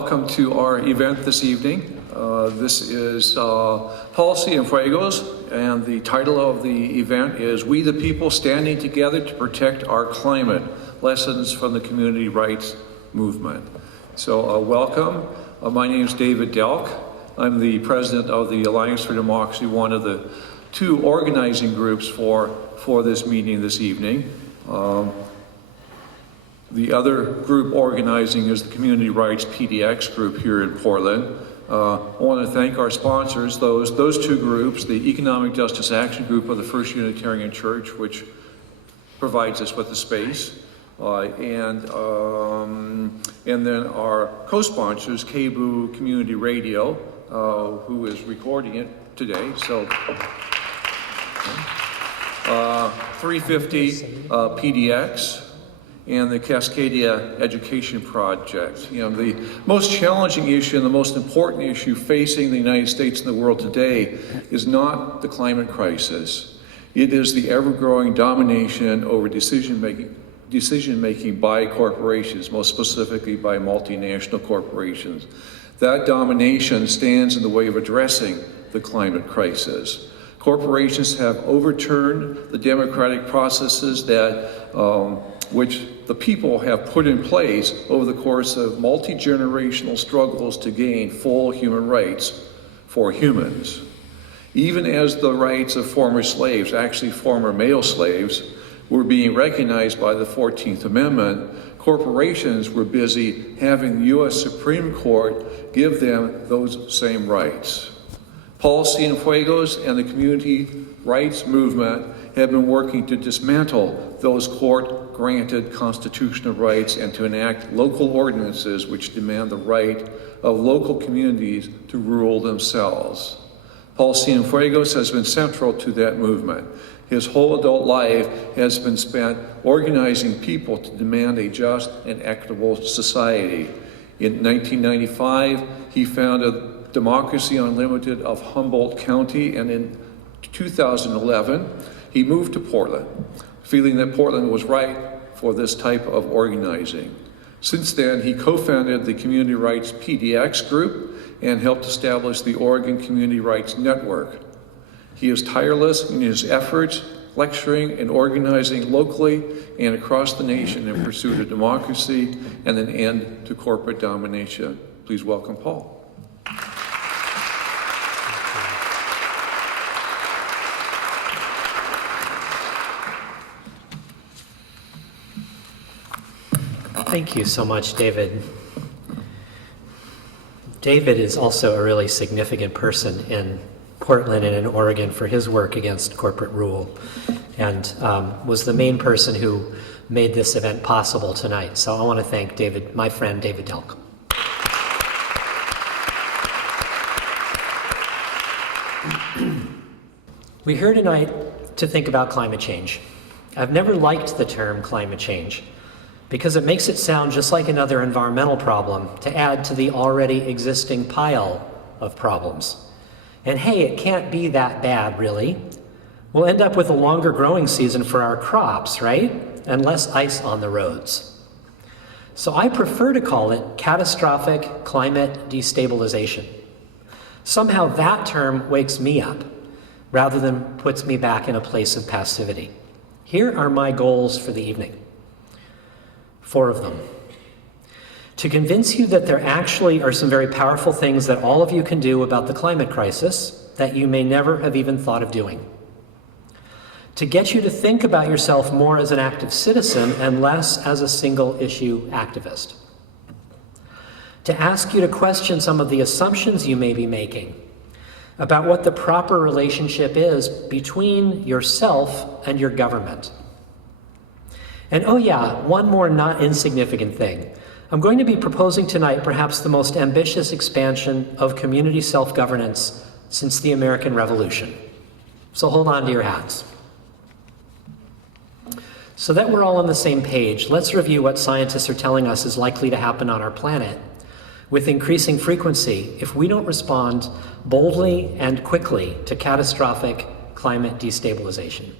welcome to our event this evening. This is Paul Cienfuegos, and the title of the event is We the People Standing Together to Protect Our Climate, Lessons from the Community Rights Movement. So welcome. My name is David Delk. I'm the president of the Alliance for Democracy, one of the two organizing groups for this meeting this evening. The other group organizing is the Community Rights PDX group here in Portland. I want to thank our sponsors, those two groups, the Economic Justice Action Group of the First Unitarian Church, which provides us with the space, and then our co-sponsors, KBOO Community Radio, who is recording it today. So 350 PDX, and the Cascadia Education Project. You know, the most challenging issue and the most important issue facing the United States and the world today is not the climate crisis. It is the ever-growing domination over decision-making by corporations, most specifically by multinational corporations. That domination stands in the way of addressing the climate crisis. Corporations have overturned the democratic processes that which the people have put in place over the course of multi-generational struggles to gain full human rights for humans. Even as the rights of former slaves, actually former male slaves, were being recognized by the 14th Amendment, corporations were busy having the U.S. Supreme Court give them those same rights. Paul Cienfuegos and the community rights movement have been working to dismantle those court-granted constitutional rights and to enact local ordinances which demand the right of local communities to rule themselves. Paul Cienfuegos has been central to that movement. His whole adult life has been spent organizing people to demand a just and equitable society. In 1995, he founded Democracy Unlimited of Humboldt County, and in 2011, he moved to Portland, feeling that Portland was right for this type of organizing. Since then, he co-founded the Community Rights PDX group and helped establish the Oregon Community Rights Network. He is tireless in his efforts, lecturing and organizing locally and across the nation in pursuit of democracy and an end to corporate domination. Please welcome Paul. Thank you so much, David. David is also a really significant person in Portland and in Oregon for his work against corporate rule, and was the main person who made this event possible tonight. So I want to thank David, my friend David Delk. We're here tonight to think about climate change. I've never liked the term climate change, because it makes it sound just like another environmental problem to add to the already existing pile of problems. And hey, it can't be that bad, really. We'll end up with a longer growing season for our crops, right? And less ice on the roads. So I prefer to call it catastrophic climate destabilization. Somehow that term wakes me up, rather than puts me back in a place of passivity. Here are my goals for the evening. 4 of them. To convince you that there actually are some very powerful things that all of you can do about the climate crisis that you may never have even thought of doing. To get you to think about yourself more as an active citizen and less as a single issue activist. To ask you to question some of the assumptions you may be making about what the proper relationship is between yourself and your government. And oh yeah, one more not insignificant thing. I'm going to be proposing tonight perhaps the most ambitious expansion of community self-governance since the American Revolution. So hold on to your hats. So that we're all on the same page, let's review what scientists are telling us is likely to happen on our planet with increasing frequency if we don't respond boldly and quickly to catastrophic climate destabilization.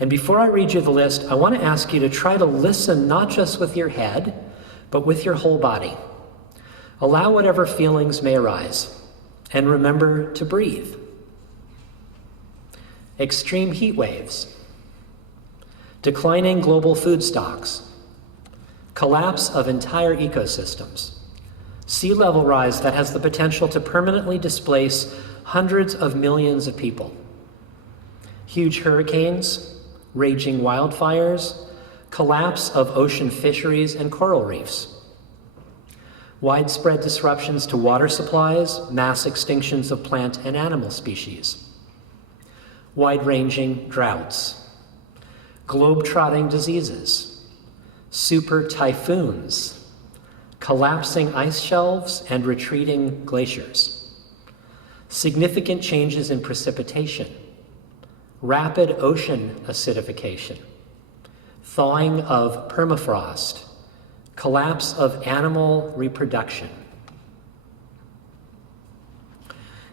And before I read you the list, I want to ask you to try to listen not just with your head, but with your whole body. Allow whatever feelings may arise, and remember to breathe. Extreme heat waves, declining global food stocks, collapse of entire ecosystems, sea level rise that has the potential to permanently displace hundreds of millions of people, huge hurricanes, raging wildfires, collapse of ocean fisheries and coral reefs, widespread disruptions to water supplies, mass extinctions of plant and animal species, wide-ranging droughts, globe-trotting diseases, super typhoons, collapsing ice shelves and retreating glaciers, significant changes in precipitation, rapid ocean acidification, thawing of permafrost, collapse of animal reproduction.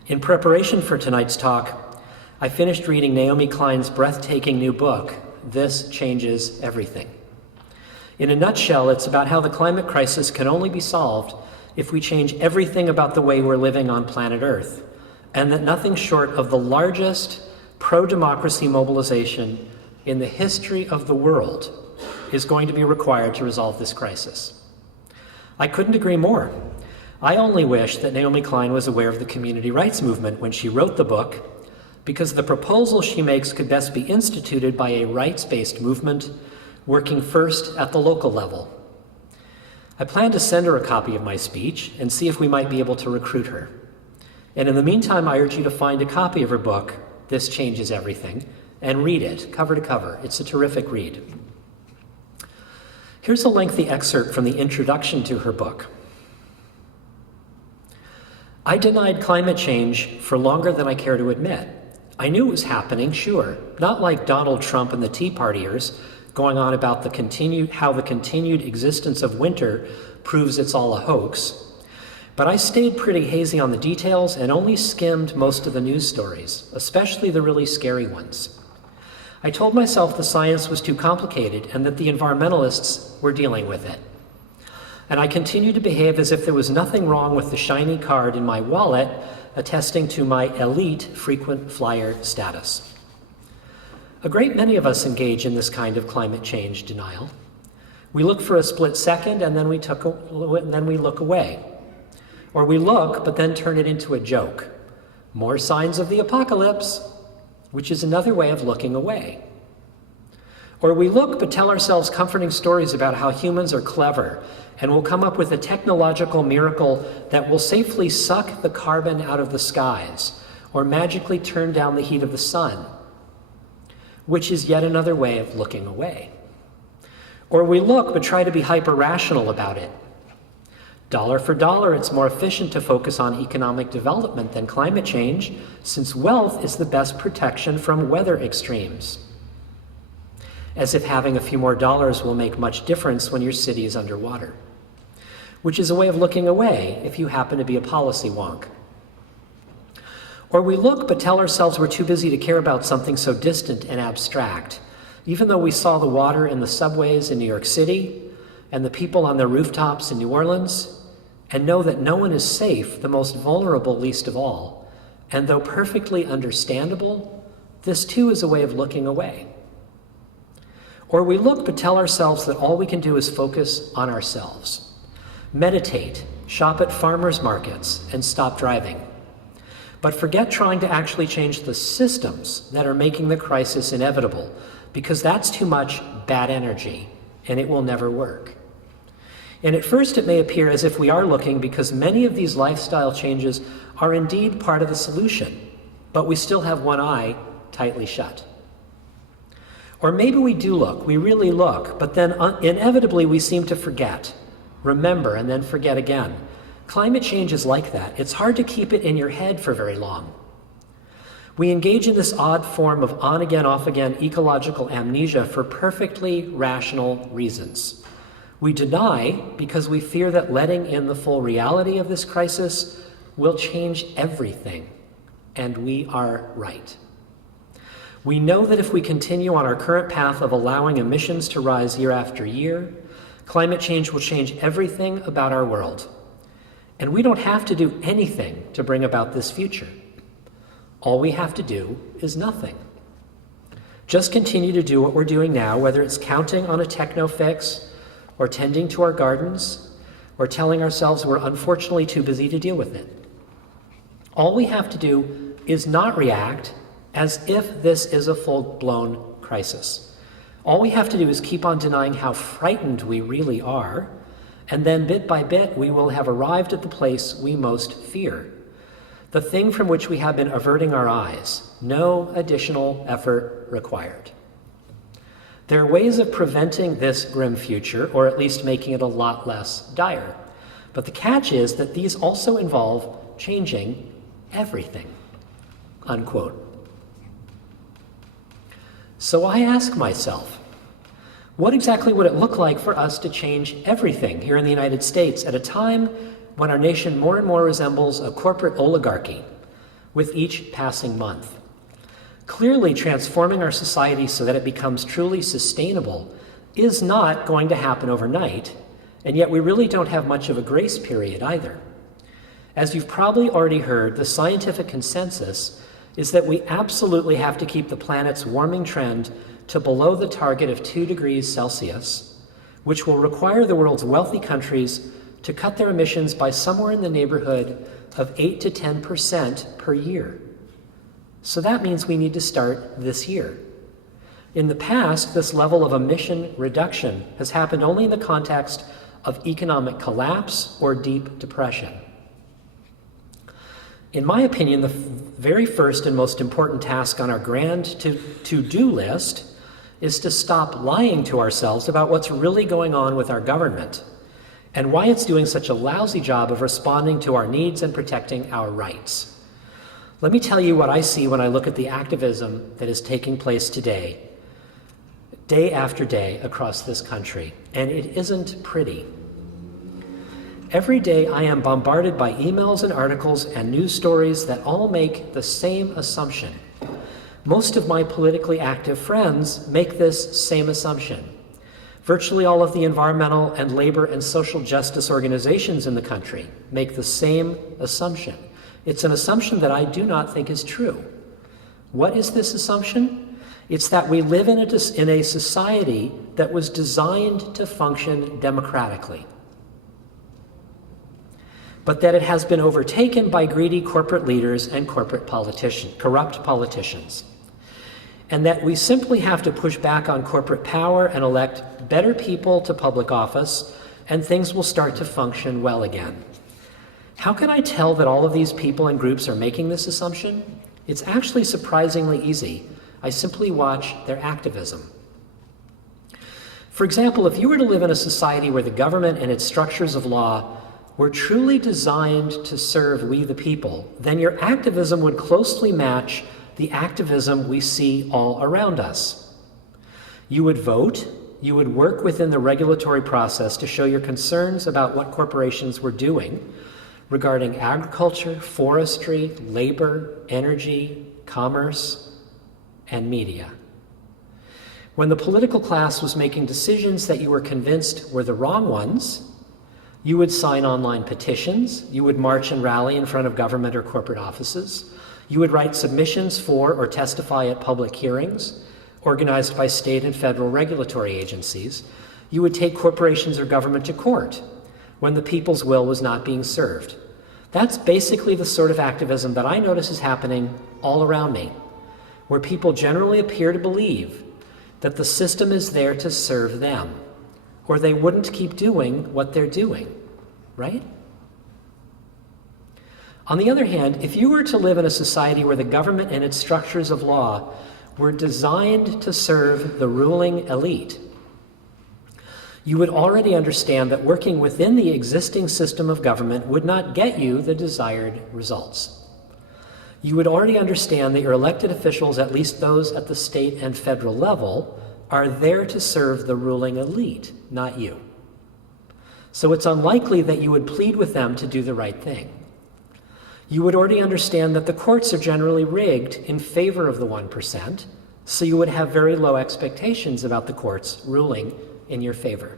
In preparation for tonight's talk, I finished reading Naomi Klein's breathtaking new book, This Changes Everything. In a nutshell, it's about how the climate crisis can only be solved if we change everything about the way we're living on planet Earth, and that nothing short of the largest pro-democracy mobilization in the history of the world is going to be required to resolve this crisis. I couldn't agree more. I only wish that Naomi Klein was aware of the community rights movement when she wrote the book, because the proposal she makes could best be instituted by a rights-based movement working first at the local level. I plan to send her a copy of my speech and see if we might be able to recruit her. And in the meantime, I urge you to find a copy of her book, This Changes Everything, and read it cover to cover. It's a terrific read. Here's a lengthy excerpt from the introduction to her book. I denied climate change for longer than I care to admit. I knew it was happening, sure, not like Donald Trump and the Tea Partiers going on about how the continued existence of winter proves it's all a hoax. But I stayed pretty hazy on the details and only skimmed most of the news stories, especially the really scary ones. I told myself the science was too complicated and that the environmentalists were dealing with it. And I continued to behave as if there was nothing wrong with the shiny card in my wallet attesting to my elite frequent flyer status. A great many of us engage in this kind of climate change denial. We look for a split second and then we look away. Or we look, but then turn it into a joke. More signs of the apocalypse, which is another way of looking away. Or we look, but tell ourselves comforting stories about how humans are clever and will come up with a technological miracle that will safely suck the carbon out of the skies or magically turn down the heat of the sun, which is yet another way of looking away. Or we look, but try to be hyper-rational about it. Dollar for dollar, it's more efficient to focus on economic development than climate change, since wealth is the best protection from weather extremes. As if having a few more dollars will make much difference when your city is underwater, which is a way of looking away if you happen to be a policy wonk. Or we look, but tell ourselves we're too busy to care about something so distant and abstract, even though we saw the water in the subways in New York City and the people on their rooftops in New Orleans, and know that no one is safe, the most vulnerable least of all. And though perfectly understandable, this too is a way of looking away. Or we look but tell ourselves that all we can do is focus on ourselves. Meditate, shop at farmers markets, and stop driving. But forget trying to actually change the systems that are making the crisis inevitable, because that's too much bad energy, and it will never work. And at first it may appear as if we are looking because many of these lifestyle changes are indeed part of the solution, but we still have one eye tightly shut. Or maybe we do look, we really look, but then inevitably we seem to forget, remember, and then forget again. Climate change is like that. It's hard to keep it in your head for very long. We engage in this odd form of on-again, off-again ecological amnesia for perfectly rational reasons. We deny because we fear that letting in the full reality of this crisis will change everything, and we are right. We know that if we continue on our current path of allowing emissions to rise year after year, climate change will change everything about our world. And we don't have to do anything to bring about this future. All we have to do is nothing. Just continue to do what we're doing now, whether it's counting on a techno fix, or tending to our gardens, or telling ourselves we're unfortunately too busy to deal with it. All we have to do is not react as if this is a full-blown crisis. All we have to do is keep on denying how frightened we really are, and then bit by bit we will have arrived at the place we most fear, the thing from which we have been averting our eyes. No additional effort required. There are ways of preventing this grim future, or at least making it a lot less dire. But the catch is that these also involve changing everything." Unquote. So I ask myself, what exactly would it look like for us to change everything here in the United States at a time when our nation more and more resembles a corporate oligarchy with each passing month? Clearly, transforming our society so that it becomes truly sustainable is not going to happen overnight, and yet we really don't have much of a grace period either. As you've probably already heard, the scientific consensus is that we absolutely have to keep the planet's warming trend to below the target of 2 degrees Celsius, which will require the world's wealthy countries to cut their emissions by somewhere in the neighborhood of 8 to 10% per year. So that means we need to start this year. In the past, this level of emission reduction has happened only in the context of economic collapse or deep depression. In my opinion, the very first and most important task on our grand to-do list is to stop lying to ourselves about what's really going on with our government and why it's doing such a lousy job of responding to our needs and protecting our rights. Let me tell you what I see when I look at the activism that is taking place today, day after day across this country, and it isn't pretty. Every day I am bombarded by emails and articles and news stories that all make the same assumption. Most of my politically active friends make this same assumption. Virtually all of the environmental and labor and social justice organizations in the country make the same assumption. It's an assumption that I do not think is true. What is this assumption? It's that we live in a society that was designed to function democratically, but that it has been overtaken by greedy corporate leaders and corrupt politicians. And that we simply have to push back on corporate power and elect better people to public office, and things will start to function well again. How can I tell that all of these people and groups are making this assumption? It's actually surprisingly easy. I simply watch their activism. For example, if you were to live in a society where the government and its structures of law were truly designed to serve we the people, then your activism would closely match the activism we see all around us. You would vote, you would work within the regulatory process to show your concerns about what corporations were doing regarding agriculture, forestry, labor, energy, commerce, and media. When the political class was making decisions that you were convinced were the wrong ones, you would sign online petitions, you would march and rally in front of government or corporate offices, you would write submissions for or testify at public hearings organized by state and federal regulatory agencies. You would take corporations or government to court when the people's will was not being served. That's basically the sort of activism that I notice is happening all around me, where people generally appear to believe that the system is there to serve them, or they wouldn't keep doing what they're doing, right? On the other hand, if you were to live in a society where the government and its structures of law were designed to serve the ruling elite, you would already understand that working within the existing system of government would not get you the desired results. You would already understand that your elected officials, at least those at the state and federal level, are there to serve the ruling elite, not you. So it's unlikely that you would plead with them to do the right thing. You would already understand that the courts are generally rigged in favor of the 1%, so you would have very low expectations about the courts ruling in your favor.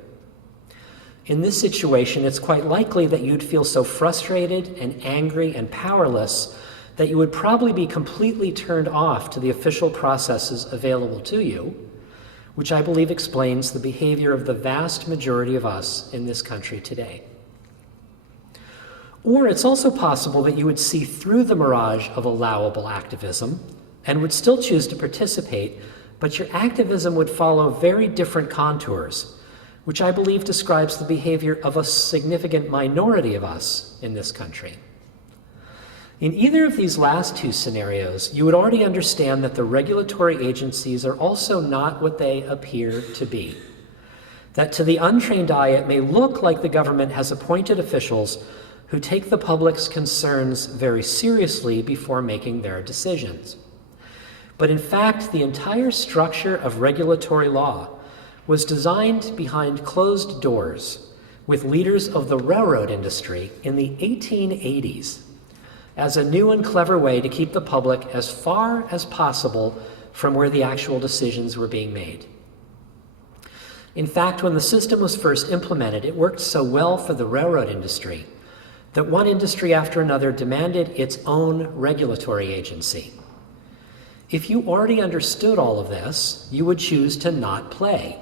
In this situation, it's quite likely that you'd feel so frustrated and angry and powerless that you would probably be completely turned off to the official processes available to you, which I believe explains the behavior of the vast majority of us in this country today. Or it's also possible that you would see through the mirage of allowable activism and would still choose to participate, but your activism would follow very different contours, which I believe describes the behavior of a significant minority of us in this country. In either of these last two scenarios, you would already understand that the regulatory agencies are also not what they appear to be. That to the untrained eye, it may look like the government has appointed officials who take the public's concerns very seriously before making their decisions. But in fact, the entire structure of regulatory law was designed behind closed doors with leaders of the railroad industry in the 1880s as a new and clever way to keep the public as far as possible from where the actual decisions were being made. In fact, when the system was first implemented, it worked so well for the railroad industry that one industry after another demanded its own regulatory agency. If you already understood all of this, you would choose to not play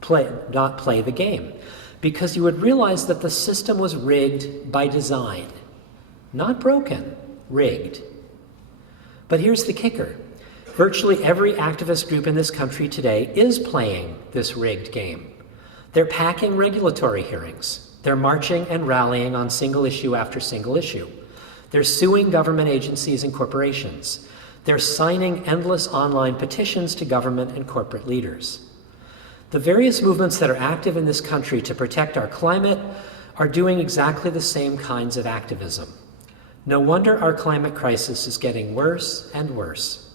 the game, because you would realize that the system was rigged by design. Not broken, rigged. But here's the kicker. Virtually every activist group in this country today is playing this rigged game. They're packing regulatory hearings. They're marching and rallying on single issue after single issue. They're suing government agencies and corporations. They're signing endless online petitions to government and corporate leaders. The various movements that are active in this country to protect our climate are doing exactly the same kinds of activism. No wonder our climate crisis is getting worse and worse.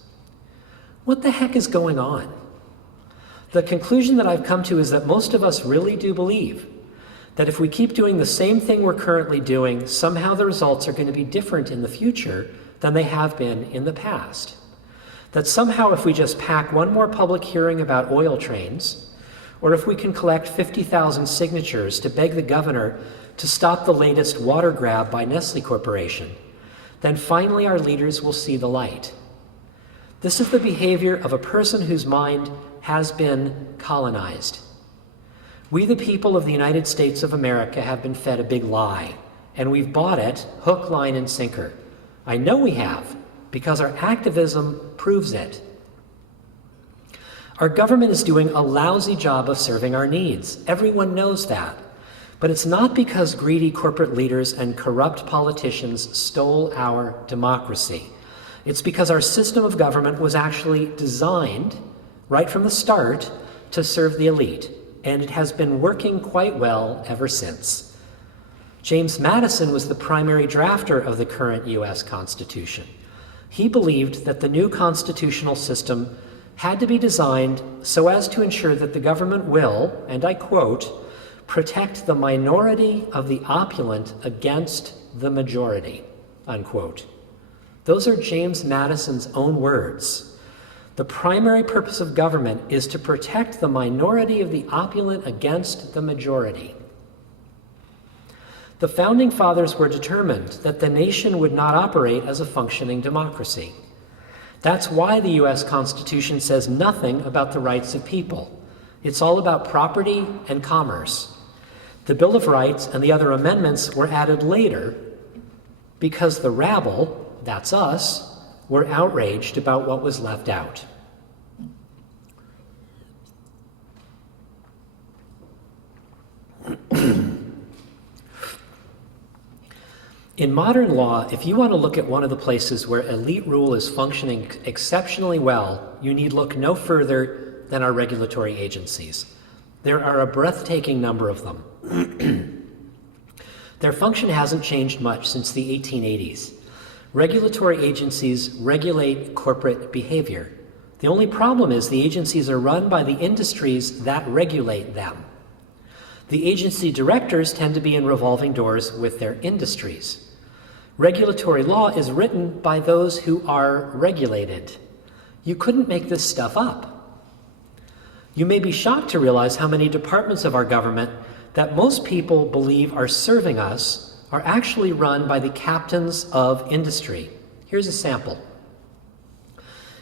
What the heck is going on? The conclusion that I've come to is that most of us really do believe that if we keep doing the same thing we're currently doing, somehow the results are going to be different in the future than they have been in the past. That somehow if we just pack one more public hearing about oil trains, or if we can collect 50,000 signatures to beg the governor to stop the latest water grab by Nestle Corporation, then finally our leaders will see the light. This is the behavior of a person whose mind has been colonized. We, the people of the United States of America, have been fed a big lie, and we've bought it hook, line, and sinker. I know we have, because our activism proves it. Our government is doing a lousy job of serving our needs. Everyone knows that. But it's not because greedy corporate leaders and corrupt politicians stole our democracy. It's because our system of government was actually designed, right from the start, to serve the elite, and it has been working quite well ever since. James Madison was the primary drafter of the current U.S. Constitution. He believed that the new constitutional system had to be designed so as to ensure that the government will, and I quote, protect the minority of the opulent against the majority, unquote. Those are James Madison's own words. The primary purpose of government is to protect the minority of the opulent against the majority. The Founding Fathers were determined that the nation would not operate as a functioning democracy. That's why the U.S. Constitution says nothing about the rights of people. It's all about property and commerce. The Bill of Rights and the other amendments were added later because the rabble, that's us, were outraged about what was left out. In modern law, if you want to look at one of the places where elite rule is functioning exceptionally well, you need look no further than our regulatory agencies. There are a breathtaking number of them. Their function hasn't changed much since the 1880s. Regulatory agencies regulate corporate behavior. The only problem is the agencies are run by the industries that regulate them. The agency directors tend to be in revolving doors with their industries. Regulatory law is written by those who are regulated. You couldn't make this stuff up. You may be shocked to realize how many departments of our government that most people believe are serving us are actually run by the captains of industry. Here's a sample.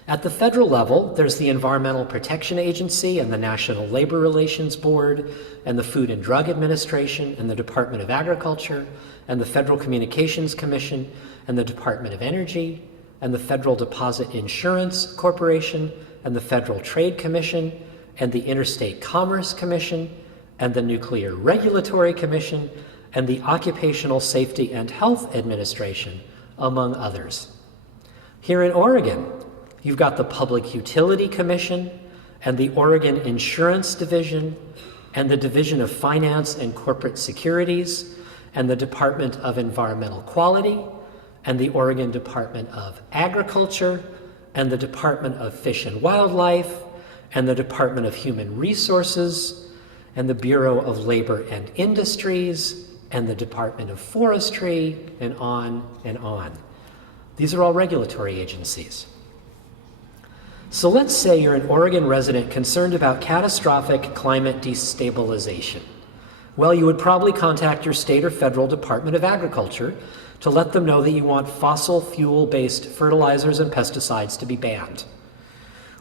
At the federal level, there's the Environmental Protection Agency and the National Labor Relations Board and the Food and Drug Administration and the Department of Agriculture and the Federal Communications Commission and the Department of Energy and the Federal Deposit Insurance Corporation and the Federal Trade Commission and the Interstate Commerce Commission and the Nuclear Regulatory Commission and the Occupational Safety and Health Administration, among others. Here in Oregon, you've got the Public Utility Commission and the Oregon Insurance Division and the Division of Finance and Corporate Securities and the Department of Environmental Quality and the Oregon Department of Agriculture and the Department of Fish and Wildlife and the Department of Human Resources and the Bureau of Labor and Industries and the Department of Forestry, and on and on. These are all regulatory agencies. So let's say you're an Oregon resident concerned about catastrophic climate destabilization. Well, you would probably contact your state or federal Department of Agriculture to let them know that you want fossil fuel-based fertilizers and pesticides to be banned.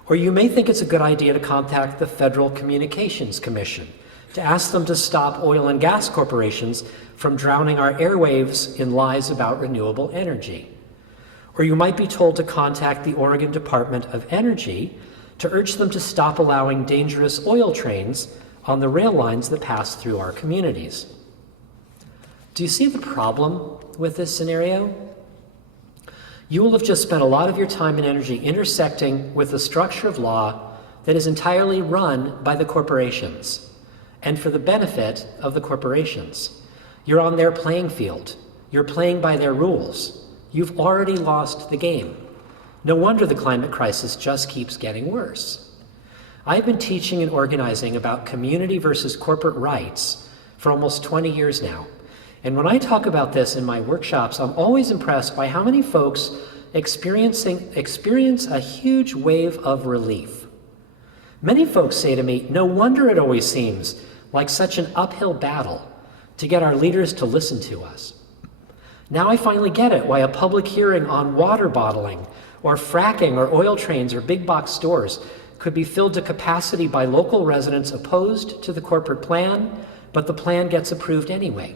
Or you may think it's a good idea to contact the Federal Communications Commission to ask them to stop oil and gas corporations from drowning our airwaves in lies about renewable energy. Or you might be told to contact the Oregon Department of Energy to urge them to stop allowing dangerous oil trains on the rail lines that pass through our communities. Do you see the problem with this scenario? You will have just spent a lot of your time and energy intersecting with a structure of law that is entirely run by the corporations and for the benefit of the corporations. You're on their playing field. You're playing by their rules. You've already lost the game. No wonder the climate crisis just keeps getting worse. I've been teaching and organizing about community versus corporate rights for almost 20 years now. And when I talk about this in my workshops, I'm always impressed by how many folks experience a huge wave of relief. Many folks say to me, no wonder it always seems like such an uphill battle to get our leaders to listen to us. Now I finally get it, why a public hearing on water bottling or fracking or oil trains or big box stores could be filled to capacity by local residents opposed to the corporate plan, but the plan gets approved anyway.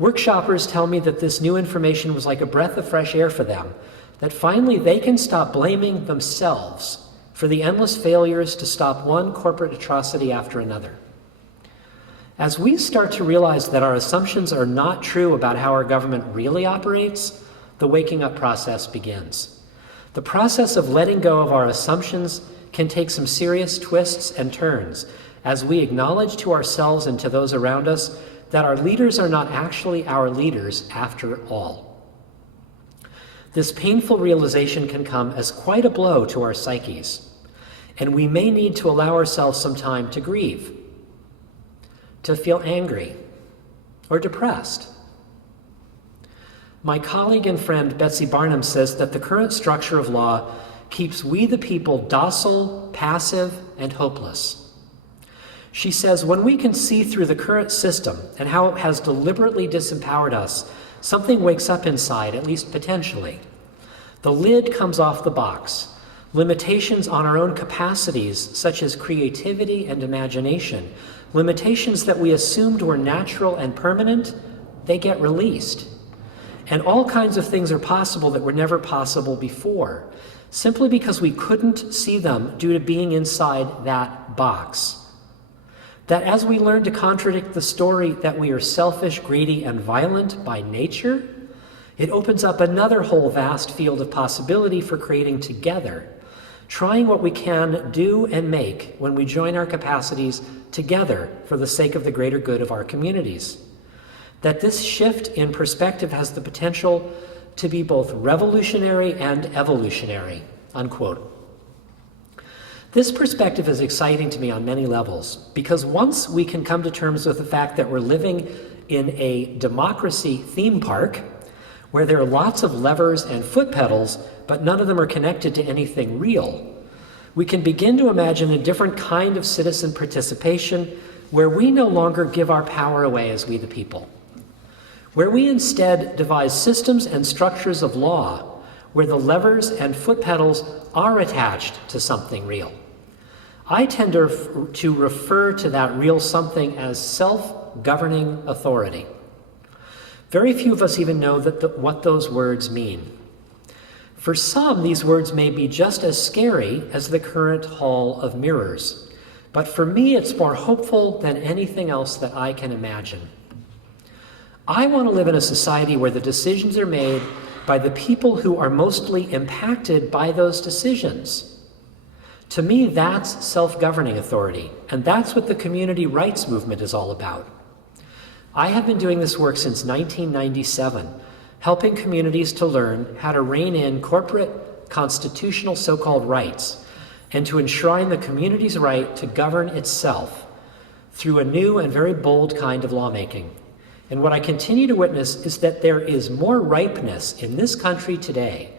Workshoppers tell me that this new information was like a breath of fresh air for them, that finally they can stop blaming themselves for the endless failures to stop one corporate atrocity after another. As we start to realize that our assumptions are not true about how our government really operates, the waking up process begins. The process of letting go of our assumptions can take some serious twists and turns as we acknowledge to ourselves and to those around us that our leaders are not actually our leaders after all. This painful realization can come as quite a blow to our psyches, and we may need to allow ourselves some time to grieve, to feel angry or depressed. My colleague and friend Betsy Barnum says that the current structure of law keeps we the people docile, passive, and hopeless. She says when we can see through the current system and how it has deliberately disempowered us, something wakes up inside, at least potentially. The lid comes off the box. Limitations on our own capacities, such as creativity and imagination, limitations that we assumed were natural and permanent, they get released. And all kinds of things are possible that were never possible before, simply because we couldn't see them due to being inside that box. That as we learn to contradict the story that we are selfish, greedy, and violent by nature, it opens up another whole vast field of possibility for creating together, trying what we can do and make when we join our capacities together for the sake of the greater good of our communities. That this shift in perspective has the potential to be both revolutionary and evolutionary, unquote. This perspective is exciting to me on many levels, because once we can come to terms with the fact that we're living in a democracy theme park, where there are lots of levers and foot pedals, but none of them are connected to anything real, we can begin to imagine a different kind of citizen participation where we no longer give our power away as we the people, where we instead devise systems and structures of law where the levers and foot pedals are attached to something real. I tend to refer to that real something as self-governing authority. Very few of us even know what those words mean. For some, these words may be just as scary as the current hall of mirrors, but for me, it's more hopeful than anything else that I can imagine. I want to live in a society where the decisions are made by the people who are mostly impacted by those decisions. To me, that's self-governing authority, and that's what the community rights movement is all about. I have been doing this work since 1997, helping communities to learn how to rein in corporate constitutional so-called rights and to enshrine the community's right to govern itself through a new and very bold kind of lawmaking. And what I continue to witness is that there is more ripeness in this country today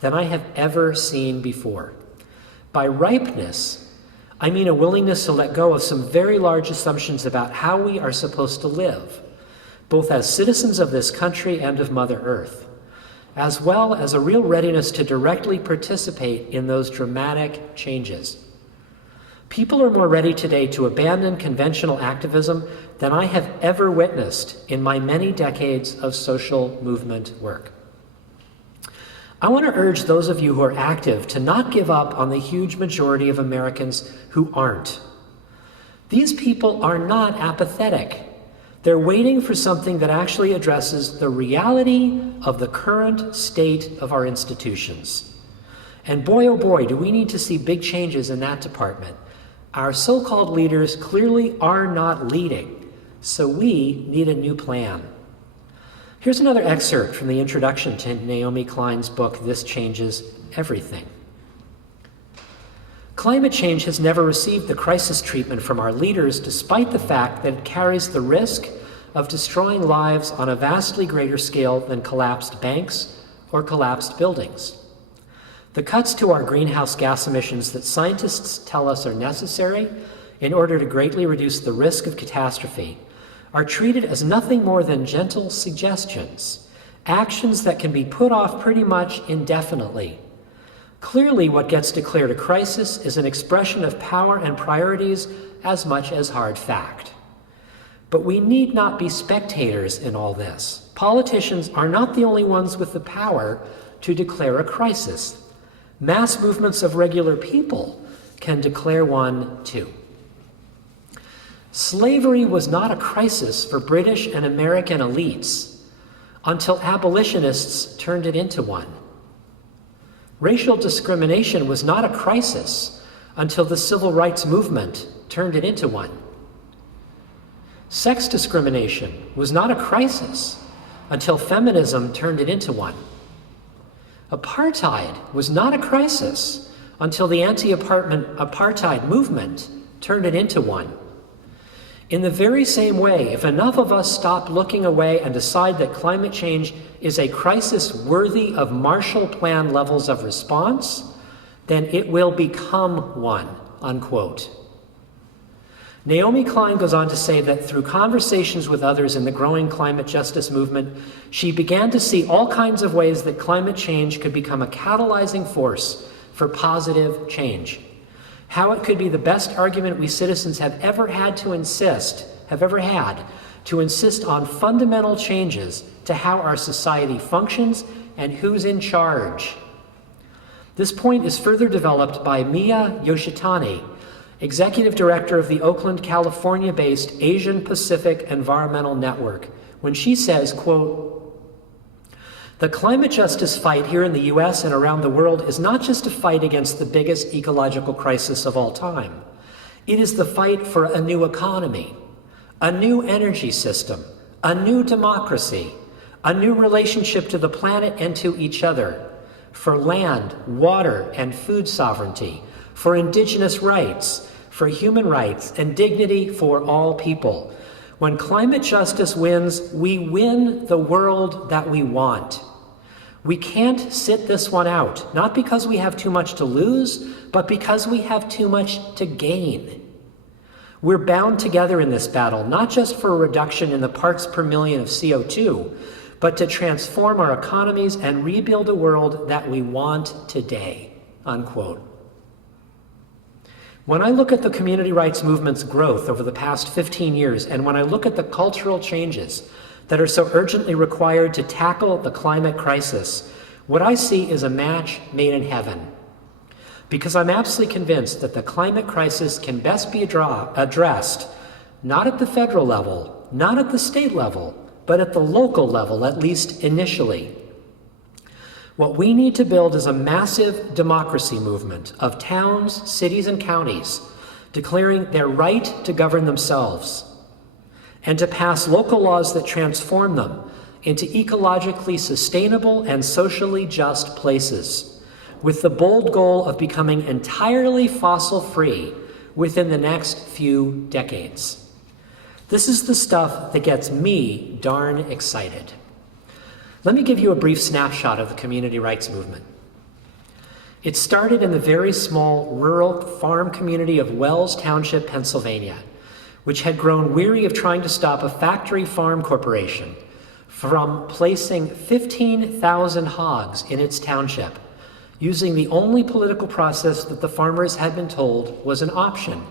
than I have ever seen before. By ripeness, I mean a willingness to let go of some very large assumptions about how we are supposed to live, both as citizens of this country and of Mother Earth, as well as a real readiness to directly participate in those dramatic changes. People are more ready today to abandon conventional activism than I have ever witnessed in my many decades of social movement work. I want to urge those of you who are active to not give up on the huge majority of Americans who aren't. These people are not apathetic. They're waiting for something that actually addresses the reality of the current state of our institutions. And boy, oh boy, do we need to see big changes in that department. Our so-called leaders clearly are not leading, so we need a new plan. Here's another excerpt from the introduction to Naomi Klein's book, This Changes Everything. Climate change has never received the crisis treatment from our leaders, despite the fact that it carries the risk of destroying lives on a vastly greater scale than collapsed banks or collapsed buildings. The cuts to our greenhouse gas emissions that scientists tell us are necessary in order to greatly reduce the risk of catastrophe are treated as nothing more than gentle suggestions, actions that can be put off pretty much indefinitely. Clearly, what gets declared a crisis is an expression of power and priorities as much as hard fact. But we need not be spectators in all this. Politicians are not the only ones with the power to declare a crisis. Mass movements of regular people can declare one too. Slavery was not a crisis for British and American elites until abolitionists turned it into one. Racial discrimination was not a crisis until the civil rights movement turned it into one. Sex discrimination was not a crisis until feminism turned it into one. Apartheid was not a crisis until the anti-apartheid movement turned it into one. In the very same way, if enough of us stop looking away and decide that climate change is a crisis worthy of Marshall Plan levels of response, then it will become one, unquote. Naomi Klein goes on to say that through conversations with others in the growing climate justice movement, she began to see all kinds of ways that climate change could become a catalyzing force for positive change. How it could be the best argument we citizens have ever had to insist on fundamental changes to how our society functions and who's in charge. This point is further developed by Mia Yoshitani, Executive Director of the Oakland, California-based Asian Pacific Environmental Network, when she says, quote, "The climate justice fight here in the US and around the world is not just a fight against the biggest ecological crisis of all time. It is the fight for a new economy, a new energy system, a new democracy, a new relationship to the planet and to each other, for land, water, and food sovereignty, for indigenous rights, for human rights, and dignity for all people. When climate justice wins, we win the world that we want. We can't sit this one out, not because we have too much to lose, but because we have too much to gain. We're bound together in this battle, not just for a reduction in the parts per million of CO2, but to transform our economies and rebuild a world that we want today, unquote. When I look at the community rights movement's growth over the past 15 years, and when I look at the cultural changes that are so urgently required to tackle the climate crisis, what I see is a match made in heaven. Because I'm absolutely convinced that the climate crisis can best be addressed not at the federal level, not at the state level, but at the local level, at least initially. What we need to build is a massive democracy movement of towns, cities, and counties declaring their right to govern themselves and to pass local laws that transform them into ecologically sustainable and socially just places, with the bold goal of becoming entirely fossil-free within the next few decades. This is the stuff that gets me darn excited. Let me give you a brief snapshot of the community rights movement. It started in the very small rural farm community of Wells Township, Pennsylvania, which had grown weary of trying to stop a factory farm corporation from placing 15,000 hogs in its township, using the only political process that the farmers had been told was an option,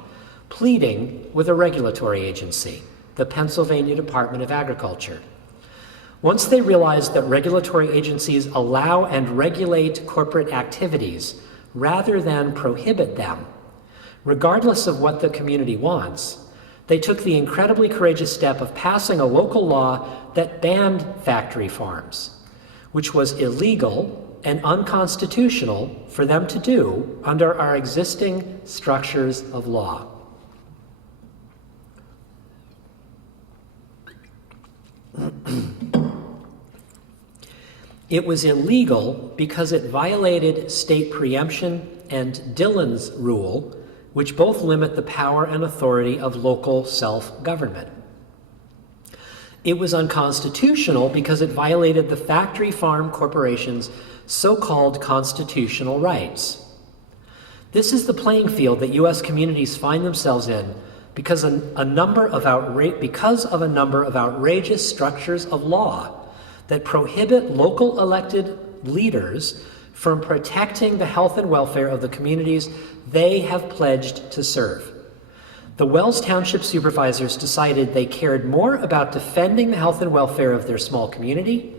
pleading with a regulatory agency, the Pennsylvania Department of Agriculture. Once they realized that regulatory agencies allow and regulate corporate activities rather than prohibit them, regardless of what the community wants, they took the incredibly courageous step of passing a local law that banned factory farms, which was illegal and unconstitutional for them to do under our existing structures of law. It was illegal because it violated state preemption and Dillon's rule, which both limit the power and authority of local self-government. It was unconstitutional because it violated the factory farm corporation's so-called constitutional rights. This is the playing field that U.S. communities find themselves in because of a number of outrageous structures of law that prohibit local elected leaders from protecting the health and welfare of the communities they have pledged to serve. The Wells Township supervisors decided they cared more about defending the health and welfare of their small community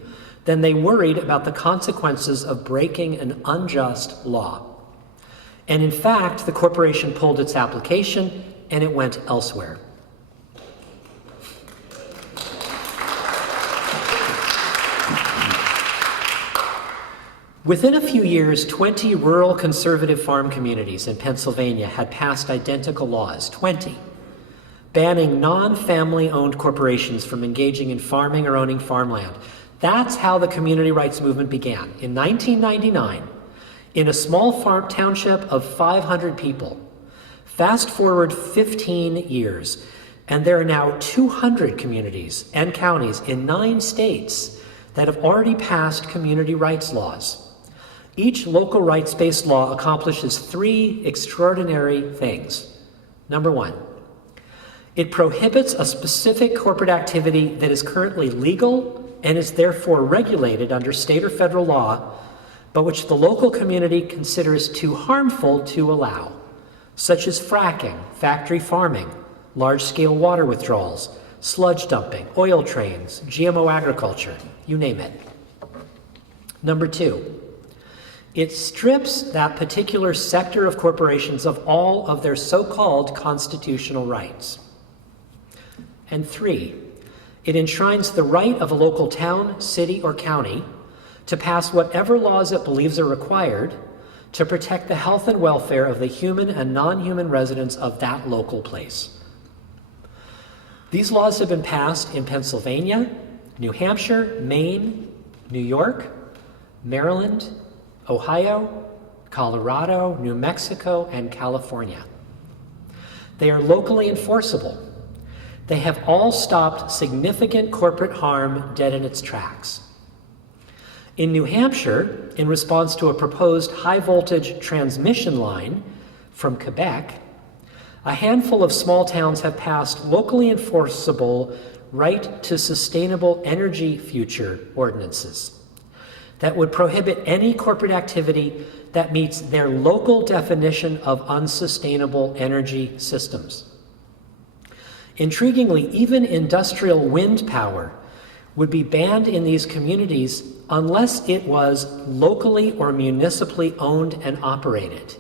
than they worried about the consequences of breaking an unjust law. And in fact, the corporation pulled its application and it went elsewhere. Within a few years, 20 rural conservative farm communities in Pennsylvania had passed identical laws, 20, banning non-family-owned corporations from engaging in farming or owning farmland. That's how the community rights movement began. In 1999, in a small farm township of 500 people. Fast forward 15 years, and there are now 200 communities and counties in 9 states that have already passed community rights laws. Each local rights-based law accomplishes 3 extraordinary things. Number 1, it prohibits a specific corporate activity that is currently legal and is therefore regulated under state or federal law, but which the local community considers too harmful to allow, such as fracking, factory farming, large-scale water withdrawals, sludge dumping, oil trains, GMO agriculture, you name it. Number 2, it strips that particular sector of corporations of all of their so-called constitutional rights. And 3, it enshrines the right of a local town, city, or county to pass whatever laws it believes are required to protect the health and welfare of the human and non-human residents of that local place. These laws have been passed in Pennsylvania, New Hampshire, Maine, New York, Maryland, Ohio, Colorado, New Mexico, and California. They are locally enforceable. They have all stopped significant corporate harm dead in its tracks. In New Hampshire, in response to a proposed high-voltage transmission line from Quebec, A handful of small towns have passed locally enforceable right to sustainable energy future ordinances that would prohibit any corporate activity that meets their local definition of unsustainable energy systems. Intriguingly, even industrial wind power would be banned in these communities unless it was locally or municipally owned and operated.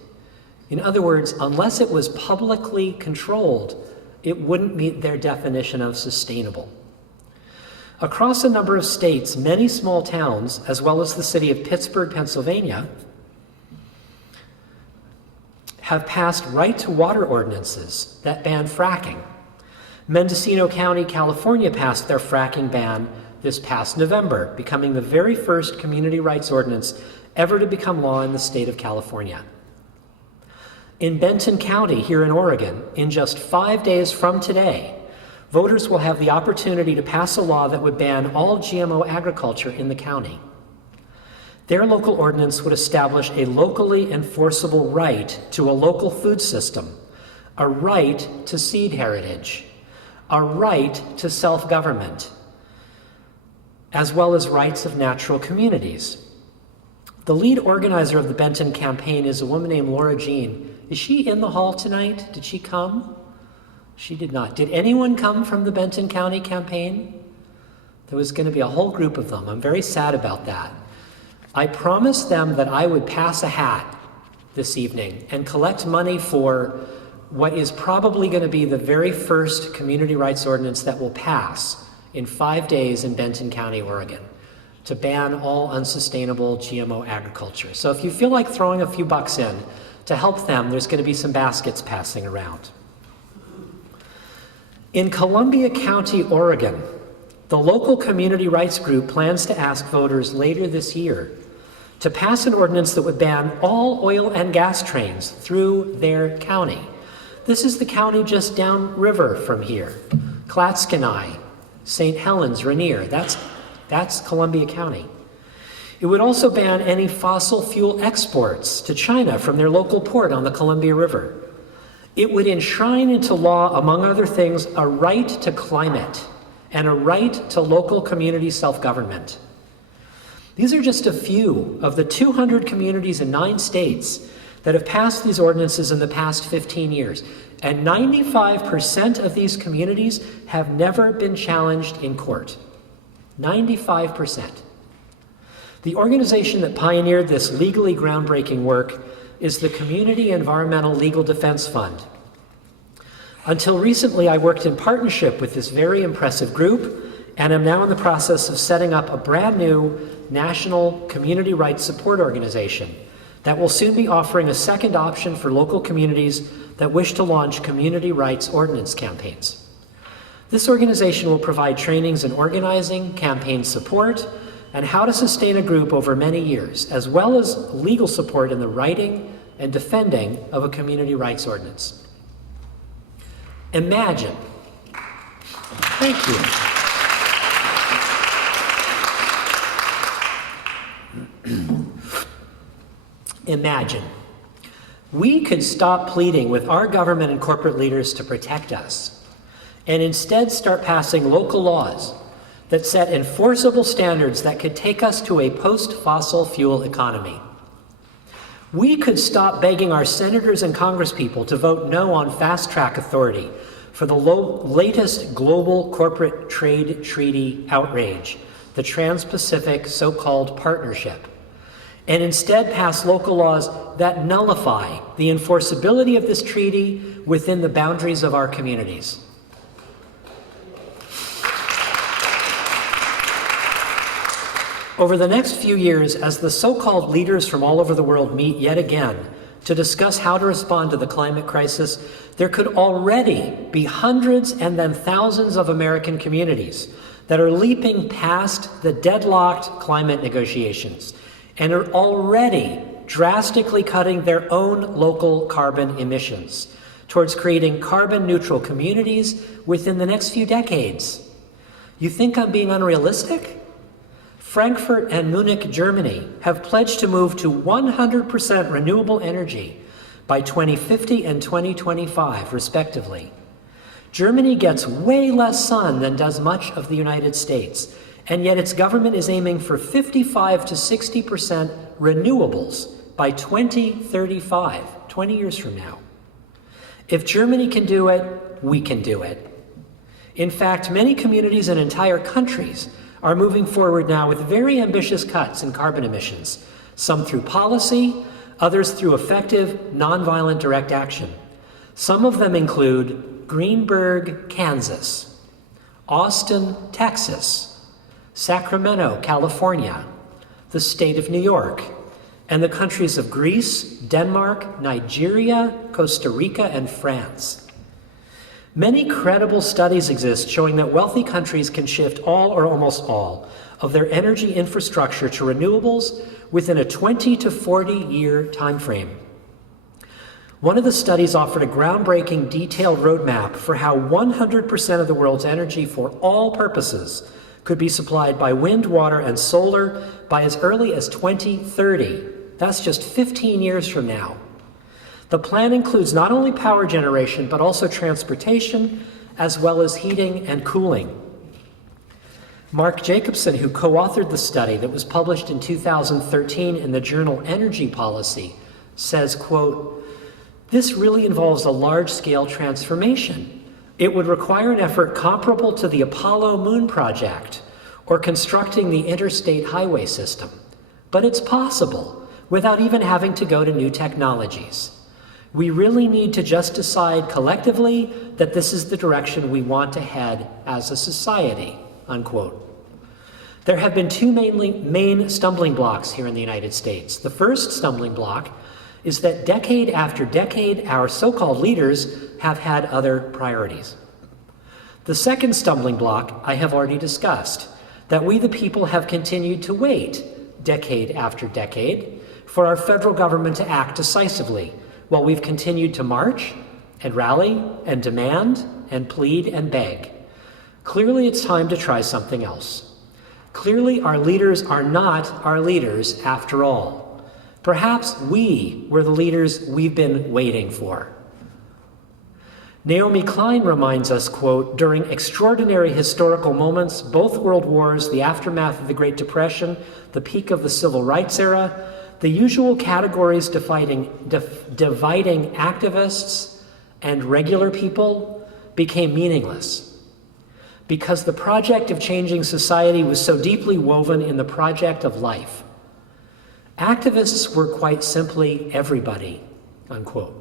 In other words, unless it was publicly controlled, it wouldn't meet their definition of sustainable. Across a number of states, many small towns, as well as the city of Pittsburgh, Pennsylvania, have passed right-to-water ordinances that ban fracking. Mendocino County, California passed their fracking ban this past November, becoming the very first community rights ordinance ever to become law in the state of California. In Benton County, here in Oregon, in just 5 days from today, voters will have the opportunity to pass a law that would ban all GMO agriculture in the county. Their local ordinance would establish a locally enforceable right to a local food system, a right to seed heritage, a right to self-government, as well as rights of natural communities. The lead organizer of the Benton campaign is a woman named Laura Jean. Is she in the hall tonight? Did she come? She did not. Did anyone come from the Benton County campaign? There was going to be a whole group of them. I'm very sad about that. I promised them that I would pass a hat this evening and collect money for what is probably going to be the very first community rights ordinance that will pass in 5 days in Benton County, Oregon, to ban all unsustainable GMO agriculture. So if you feel like throwing a few bucks in to help them, there's going to be some baskets passing around. In Columbia County, Oregon, the local community rights group plans to ask voters later this year to pass an ordinance that would ban all oil and gas trains through their county. This is the county just downriver from here. Clatskanie, St. Helens, Rainier, that's Columbia County. It would also ban any fossil fuel exports to China from their local port on the Columbia River. It would enshrine into law, among other things, a right to climate and a right to local community self-government. These are just a few of the 200 communities in 9 states that have passed these ordinances in the past 15 years. And 95% of these communities have never been challenged in court. 95%. The organization that pioneered this legally groundbreaking work is the Community Environmental Legal Defense Fund. Until recently, I worked in partnership with this very impressive group, and am now in the process of setting up a brand new national community rights support organization that will soon be offering a second option for local communities that wish to launch community rights ordinance campaigns. This organization will provide trainings in organizing, campaign support, and how to sustain a group over many years, as well as legal support in the writing and defending of a community rights ordinance. Imagine. Thank you. Imagine. We could stop pleading with our government and corporate leaders to protect us, and instead start passing local laws that set enforceable standards that could take us to a post-fossil fuel economy. We could stop begging our senators and congresspeople to vote no on fast-track authority for the latest global corporate trade treaty outrage, the Trans-Pacific so-called partnership, and instead pass local laws that nullify the enforceability of this treaty within the boundaries of our communities. Over the next few years, as the so-called leaders from all over the world meet yet again to discuss how to respond to the climate crisis, there could already be hundreds and then thousands of American communities that are leaping past the deadlocked climate negotiations and are already drastically cutting their own local carbon emissions towards creating carbon-neutral communities within the next few decades. You think I'm being unrealistic? Frankfurt and Munich, Germany, have pledged to move to 100% renewable energy by 2050 and 2025, respectively. Germany gets way less sun than does much of the United States, and yet its government is aiming for 55 to 60% renewables by 2035, 20 years from now. If Germany can do it, we can do it. In fact, many communities and entire countries are moving forward now with very ambitious cuts in carbon emissions, some through policy, others through effective, nonviolent direct action. Some of them include Greenberg, Kansas, Austin, Texas, Sacramento, California, the state of New York, and the countries of Greece, Denmark, Nigeria, Costa Rica, and France. Many credible studies exist showing that wealthy countries can shift all or almost all of their energy infrastructure to renewables within a 20 to 40 year time frame. One of the studies offered a groundbreaking detailed roadmap for how 100% of the world's energy for all purposes could be supplied by wind, water, and solar by as early as 2030. That's just 15 years from now. The plan includes not only power generation, but also transportation, as well as heating and cooling. Mark Jacobson, who co-authored the study that was published in 2013 in the journal Energy Policy, says, quote, "This really involves a large-scale transformation. It would require an effort comparable to the Apollo moon project or constructing the interstate highway system. But it's possible without even having to go to new technologies. We really need to just decide collectively that this is the direction we want to head as a society," unquote. There have been two main stumbling blocks here in the United States. The first stumbling block is that decade after decade, our so-called leaders have had other priorities. The second stumbling block I have already discussed, that we the people have continued to wait decade after decade for our federal government to act decisively, while we've continued to march and rally and demand and plead and beg. Clearly, it's time to try something else. Clearly, our leaders are not our leaders after all. Perhaps we were the leaders we've been waiting for. Naomi Klein reminds us, quote, "During extraordinary historical moments, both world wars, the aftermath of the Great Depression, the peak of the Civil Rights era, the usual categories dividing activists and regular people became meaningless because the project of changing society was so deeply woven in the project of life. Activists were quite simply everybody," unquote.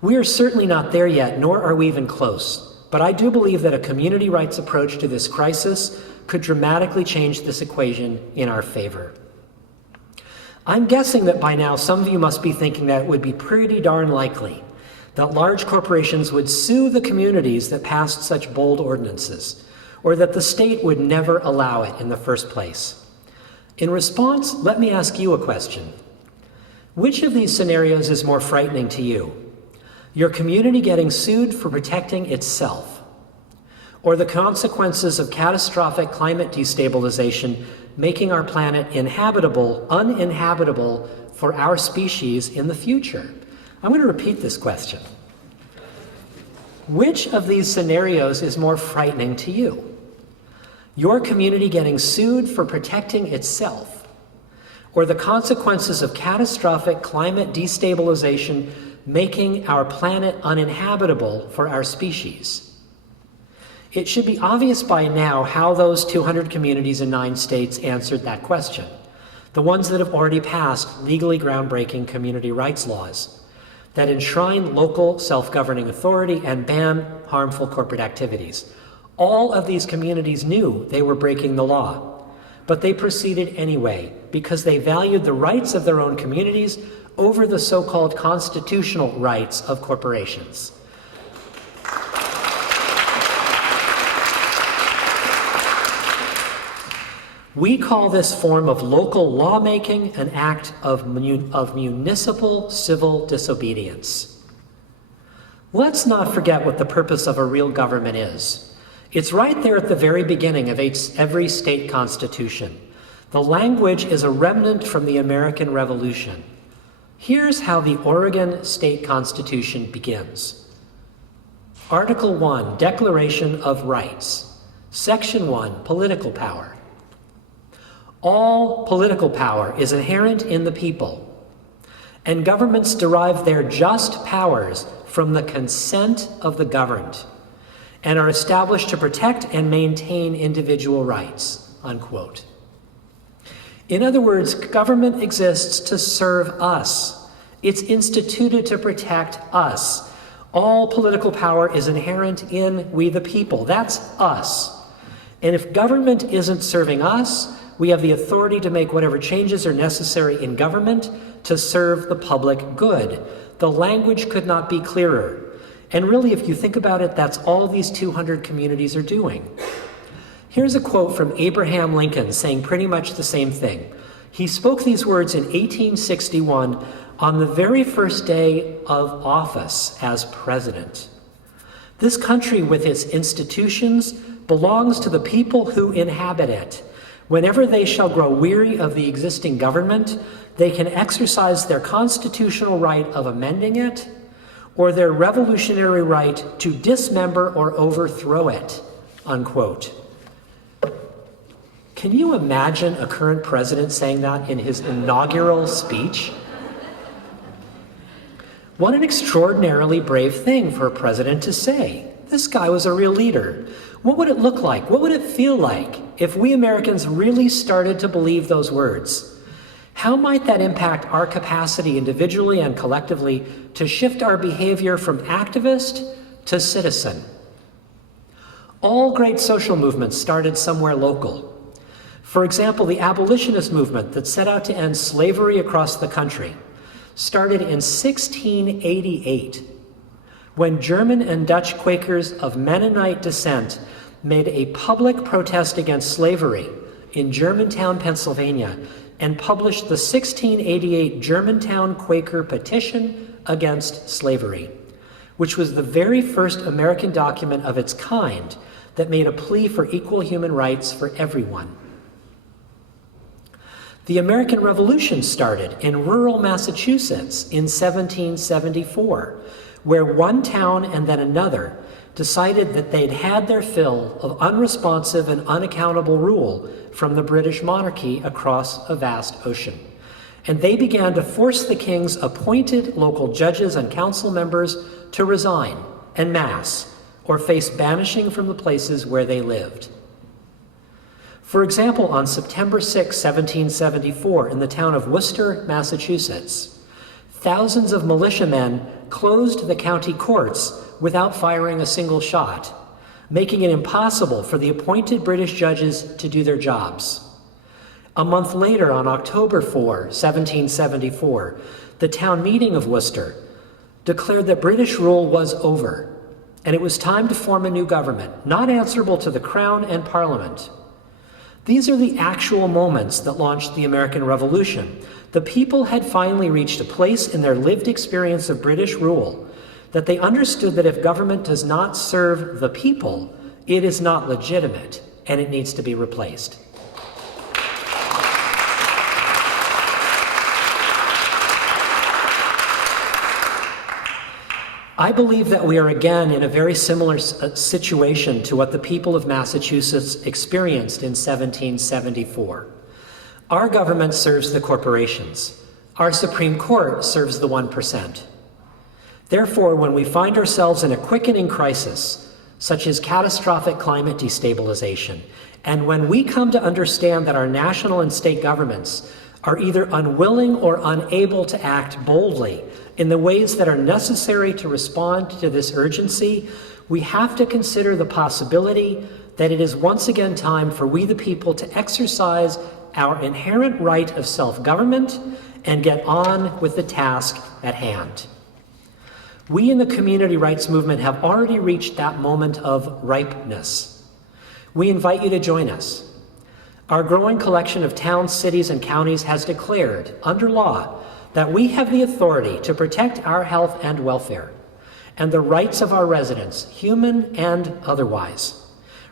We are certainly not there yet, nor are we even close, but I do believe that a community rights approach to this crisis could dramatically change this equation in our favor. I'm guessing that by now some of you must be thinking that it would be pretty darn likely that large corporations would sue the communities that passed such bold ordinances, or that the state would never allow it in the first place. In response, let me ask you a question. Which of these scenarios is more frightening to you? Your community getting sued for protecting itself, or the consequences of catastrophic climate destabilization making our planet uninhabitable for our species in the future? I'm going to repeat this question. Which of these scenarios is more frightening to you? Your community getting sued for protecting itself, or the consequences of catastrophic climate destabilization making our planet uninhabitable for our species? It should be obvious by now how those 200 communities in 9 states answered that question, the ones that have already passed legally groundbreaking community rights laws that enshrine local self-governing authority and ban harmful corporate activities. All of these communities knew they were breaking the law, but they proceeded anyway because they valued the rights of their own communities over the so-called constitutional rights of corporations. We call this form of local lawmaking an act of municipal civil disobedience. Let's not forget what the purpose of a real government is. It's right there at the very beginning of every state constitution. The language is a remnant from the American Revolution. Here's how the Oregon State Constitution begins. Article 1, Declaration of Rights. Section 1, Political Power. All political power is inherent in the people, and governments derive their just powers from the consent of the governed, and are established to protect and maintain individual rights, unquote. In other words, government exists to serve us. It's instituted to protect us. All political power is inherent in we the people. That's us. And if government isn't serving us, we have the authority to make whatever changes are necessary in government to serve the public good. The language could not be clearer. And really, if you think about it, that's all these 200 communities are doing. Here's a quote from Abraham Lincoln saying pretty much the same thing. He spoke these words in 1861 on the very first day of office as president. This country with its institutions belongs to the people who inhabit it. Whenever they shall grow weary of the existing government, they can exercise their constitutional right of amending it, or their revolutionary right to dismember or overthrow it, unquote. Can you imagine a current president saying that in his inaugural speech? What an extraordinarily brave thing for a president to say. This guy was a real leader. What would it look like? What would it feel like if we Americans really started to believe those words? How might that impact our capacity individually and collectively to shift our behavior from activist to citizen? All great social movements started somewhere local. For example, the abolitionist movement that set out to end slavery across the country started in 1688, when German and Dutch Quakers of Mennonite descent made a public protest against slavery in Germantown, Pennsylvania, and published the 1688 Germantown Quaker Petition Against Slavery, which was the very first American document of its kind that made a plea for equal human rights for everyone. The American Revolution started in rural Massachusetts in 1774, where one town and then another decided that they'd had their fill of unresponsive and unaccountable rule from the British monarchy across a vast ocean. And they began to force the king's appointed local judges and council members to resign en masse or face banishing from the places where they lived. For example, on September 6, 1774, in the town of Worcester, Massachusetts, thousands of militiamen closed the county courts without firing a single shot, making it impossible for the appointed British judges to do their jobs. A month later, on October 4, 1774, the town meeting of Worcester declared that British rule was over, and it was time to form a new government, not answerable to the Crown and Parliament. These are the actual moments that launched the American Revolution. The people had finally reached a place in their lived experience of British rule that they understood that if government does not serve the people, it is not legitimate and it needs to be replaced. I believe that we are again in a very similar situation to what the people of Massachusetts experienced in 1774. Our government serves the corporations. Our Supreme Court serves the 1%. Therefore, when we find ourselves in a quickening crisis, such as catastrophic climate destabilization, and when we come to understand that our national and state governments are either unwilling or unable to act boldly in the ways that are necessary to respond to this urgency, we have to consider the possibility that it is once again time for we the people to exercise our inherent right of self-government and get on with the task at hand. We in the community rights movement have already reached that moment of ripeness. We invite you to join us. Our growing collection of towns, cities, and counties has declared, under law, that we have the authority to protect our health and welfare and the rights of our residents, human and otherwise,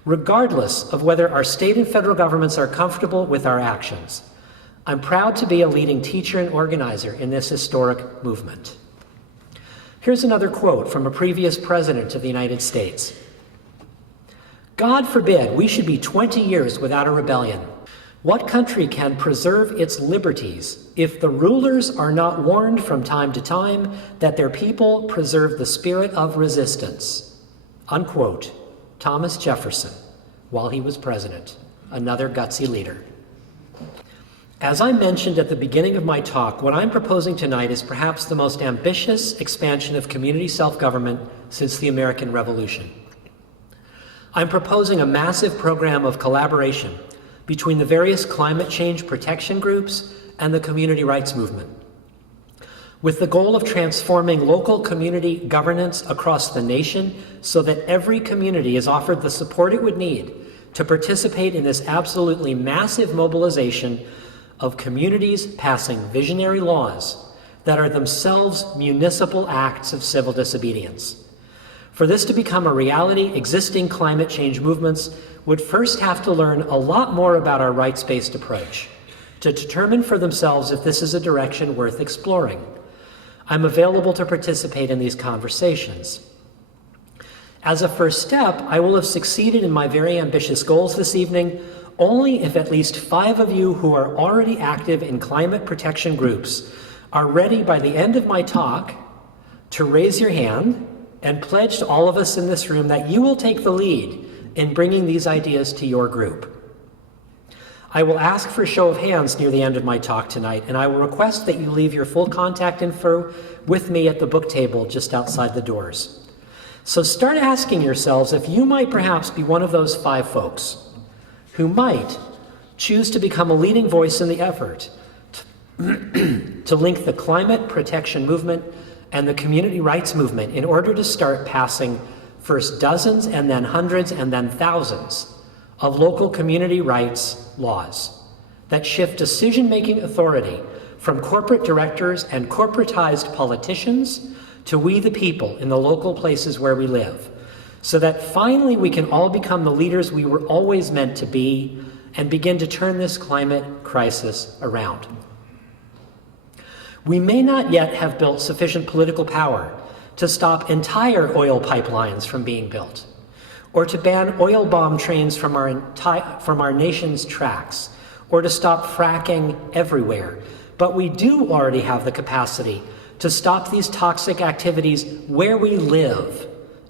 regardless of whether our state and federal governments are comfortable with our actions. I'm proud to be a leading teacher and organizer in this historic movement. Here's another quote from a previous president of the United States. God forbid we should be 20 years without a rebellion. What country can preserve its liberties if the rulers are not warned from time to time that their people preserve the spirit of resistance? Unquote. Thomas Jefferson, while he was president, another gutsy leader. As I mentioned at the beginning of my talk, what I'm proposing tonight is perhaps the most ambitious expansion of community self-government since the American Revolution. I'm proposing a massive program of collaboration between the various climate change protection groups and the community rights movement, with the goal of transforming local community governance across the nation so that every community is offered the support it would need to participate in this absolutely massive mobilization of communities passing visionary laws that are themselves municipal acts of civil disobedience. For this to become a reality, existing climate change movements would first have to learn a lot more about our rights-based approach to determine for themselves if this is a direction worth exploring. I'm available to participate in these conversations. As a first step, I will have succeeded in my very ambitious goals this evening only if at least 5 of you who are already active in climate protection groups are ready by the end of my talk to raise your hand and pledge to all of us in this room that you will take the lead in bringing these ideas to your group. I will ask for a show of hands near the end of my talk tonight, and I will request that you leave your full contact info with me at the book table just outside the doors. So start asking yourselves if you might perhaps be one of those 5 folks who might choose to become a leading voice in the effort to link the climate protection movement and the community rights movement in order to start passing first dozens and then hundreds and then thousands of local community rights laws that shift decision-making authority from corporate directors and corporatized politicians to we the people in the local places where we live, so that finally we can all become the leaders we were always meant to be and begin to turn this climate crisis around. We may not yet have built sufficient political power to stop entire oil pipelines from being built, or to ban oil bomb trains from our nation's tracks, or to stop fracking everywhere. But we do already have the capacity to stop these toxic activities where we live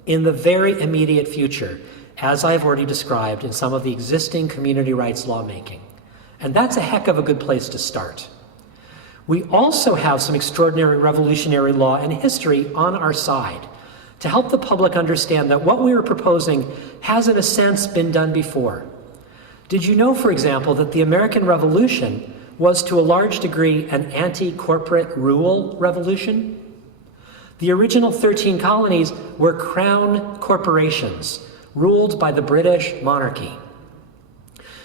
in the very immediate future, as I've already described in some of the existing community rights lawmaking. And that's a heck of a good place to start. We also have some extraordinary revolutionary law and history on our side to help the public understand that what we are proposing has, in a sense, been done before. Did you know, for example, that the American Revolution was to a large degree an anti-corporate rule revolution? The original 13 colonies were crown corporations ruled by the British monarchy.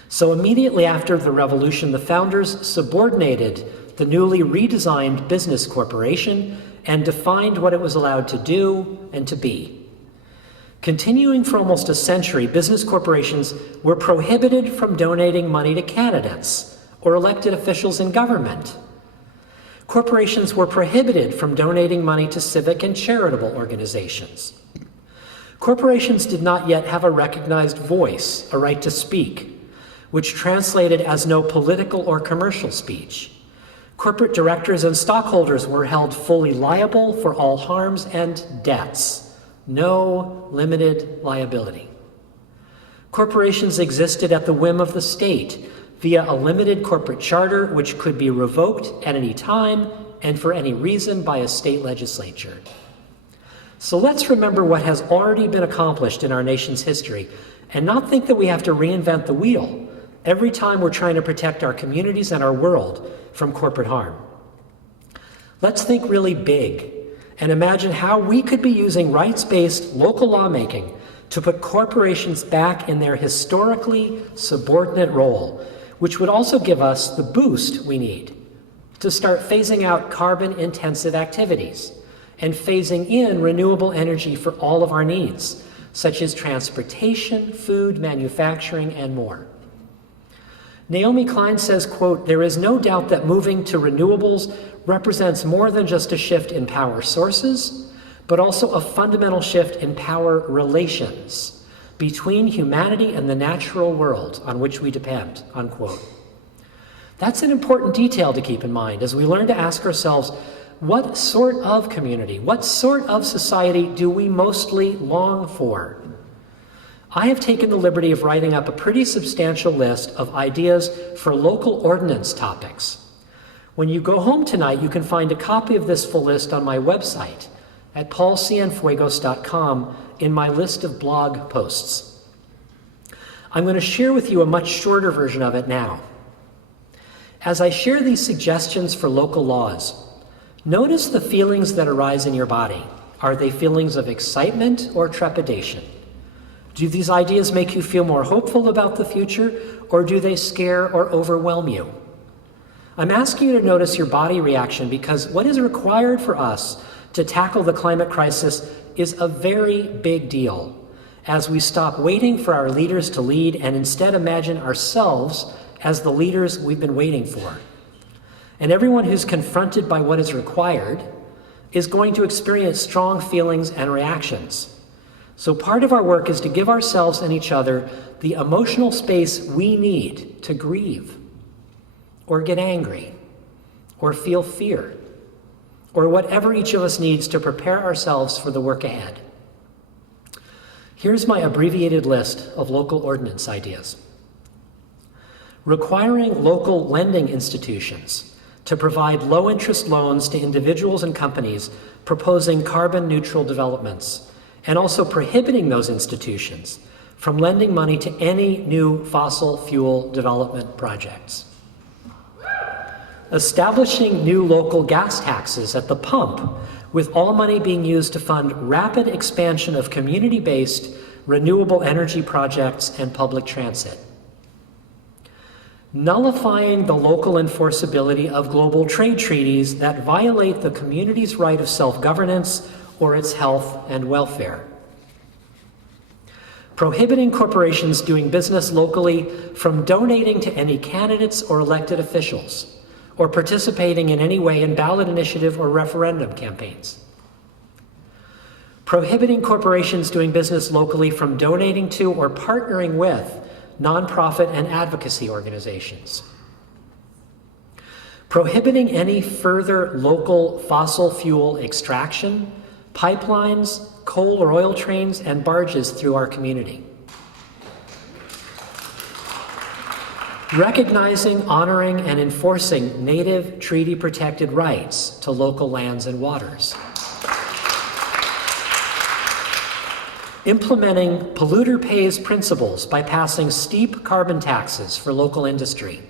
So immediately after the revolution, the founders subordinated the newly redesigned business corporation and defined what it was allowed to do and to be. Continuing for almost a century, business corporations were prohibited from donating money to candidates or elected officials in government. Corporations were prohibited from donating money to civic and charitable organizations. Corporations did not yet have a recognized voice, a right to speak, which translated as no political or commercial speech. Corporate directors and stockholders were held fully liable for all harms and debts. No limited liability. Corporations existed at the whim of the state via a limited corporate charter which could be revoked at any time and for any reason by a state legislature. So let's remember what has already been accomplished in our nation's history and not think that we have to reinvent the wheel every time we're trying to protect our communities and our world from corporate harm. Let's think really big and imagine how we could be using rights-based local lawmaking to put corporations back in their historically subordinate role, which would also give us the boost we need to start phasing out carbon-intensive activities and phasing in renewable energy for all of our needs, such as transportation, food, manufacturing, and more. Naomi Klein says, quote, "There is no doubt that moving to renewables represents more than just a shift in power sources, but also a fundamental shift in power relations between humanity and the natural world on which we depend," unquote. That's an important detail to keep in mind as we learn to ask ourselves, what sort of community, what sort of society do we mostly long for? I have taken the liberty of writing up a pretty substantial list of ideas for local ordinance topics. When you go home tonight, you can find a copy of this full list on my website at paulcienfuegos.com in my list of blog posts. I'm going to share with you a much shorter version of it now. As I share these suggestions for local laws, notice the feelings that arise in your body. Are they feelings of excitement or trepidation? Do these ideas make you feel more hopeful about the future, or do they scare or overwhelm you? I'm asking you to notice your body reaction because what is required for us to tackle the climate crisis is a very big deal, as we stop waiting for our leaders to lead and instead imagine ourselves as the leaders we've been waiting for. And everyone who's confronted by what is required is going to experience strong feelings and reactions. So part of our work is to give ourselves and each other the emotional space we need to grieve, or get angry, or feel fear, or whatever each of us needs to prepare ourselves for the work ahead. Here's my abbreviated list of local ordinance ideas. Requiring local lending institutions to provide low-interest loans to individuals and companies proposing carbon-neutral developments, and also prohibiting those institutions from lending money to any new fossil fuel development projects. Establishing new local gas taxes at the pump, with all money being used to fund rapid expansion of community-based renewable energy projects and public transit. Nullifying the local enforceability of global trade treaties that violate the community's right of self-governance or its health and welfare. Prohibiting corporations doing business locally from donating to any candidates or elected officials, or participating in any way in ballot initiative or referendum campaigns. Prohibiting corporations doing business locally from donating to or partnering with nonprofit and advocacy organizations. Prohibiting any further local fossil fuel extraction, pipelines, coal or oil trains, and barges through our community. Recognizing, honoring, and enforcing native treaty-protected rights to local lands and waters. Implementing polluter pays principles by passing steep carbon taxes for local industry.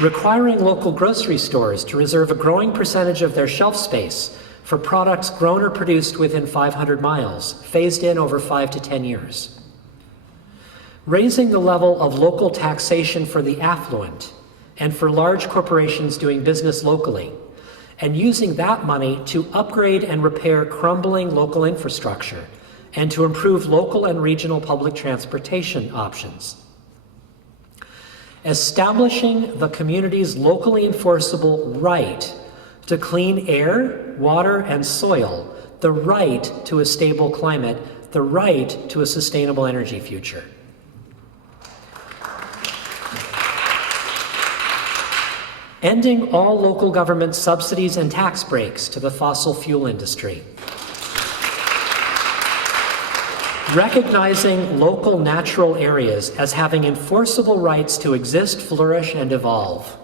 Requiring local grocery stores to reserve a growing percentage of their shelf space for products grown or produced within 500 miles, phased in over 5 to 10 years. Raising the level of local taxation for the affluent and for large corporations doing business locally, and using that money to upgrade and repair crumbling local infrastructure and to improve local and regional public transportation options. Establishing the community's locally enforceable right to clean air, water, and soil, the right to a stable climate, the right to a sustainable energy future. Ending all local government subsidies and tax breaks to the fossil fuel industry. Recognizing local natural areas as having enforceable rights to exist, flourish, and evolve.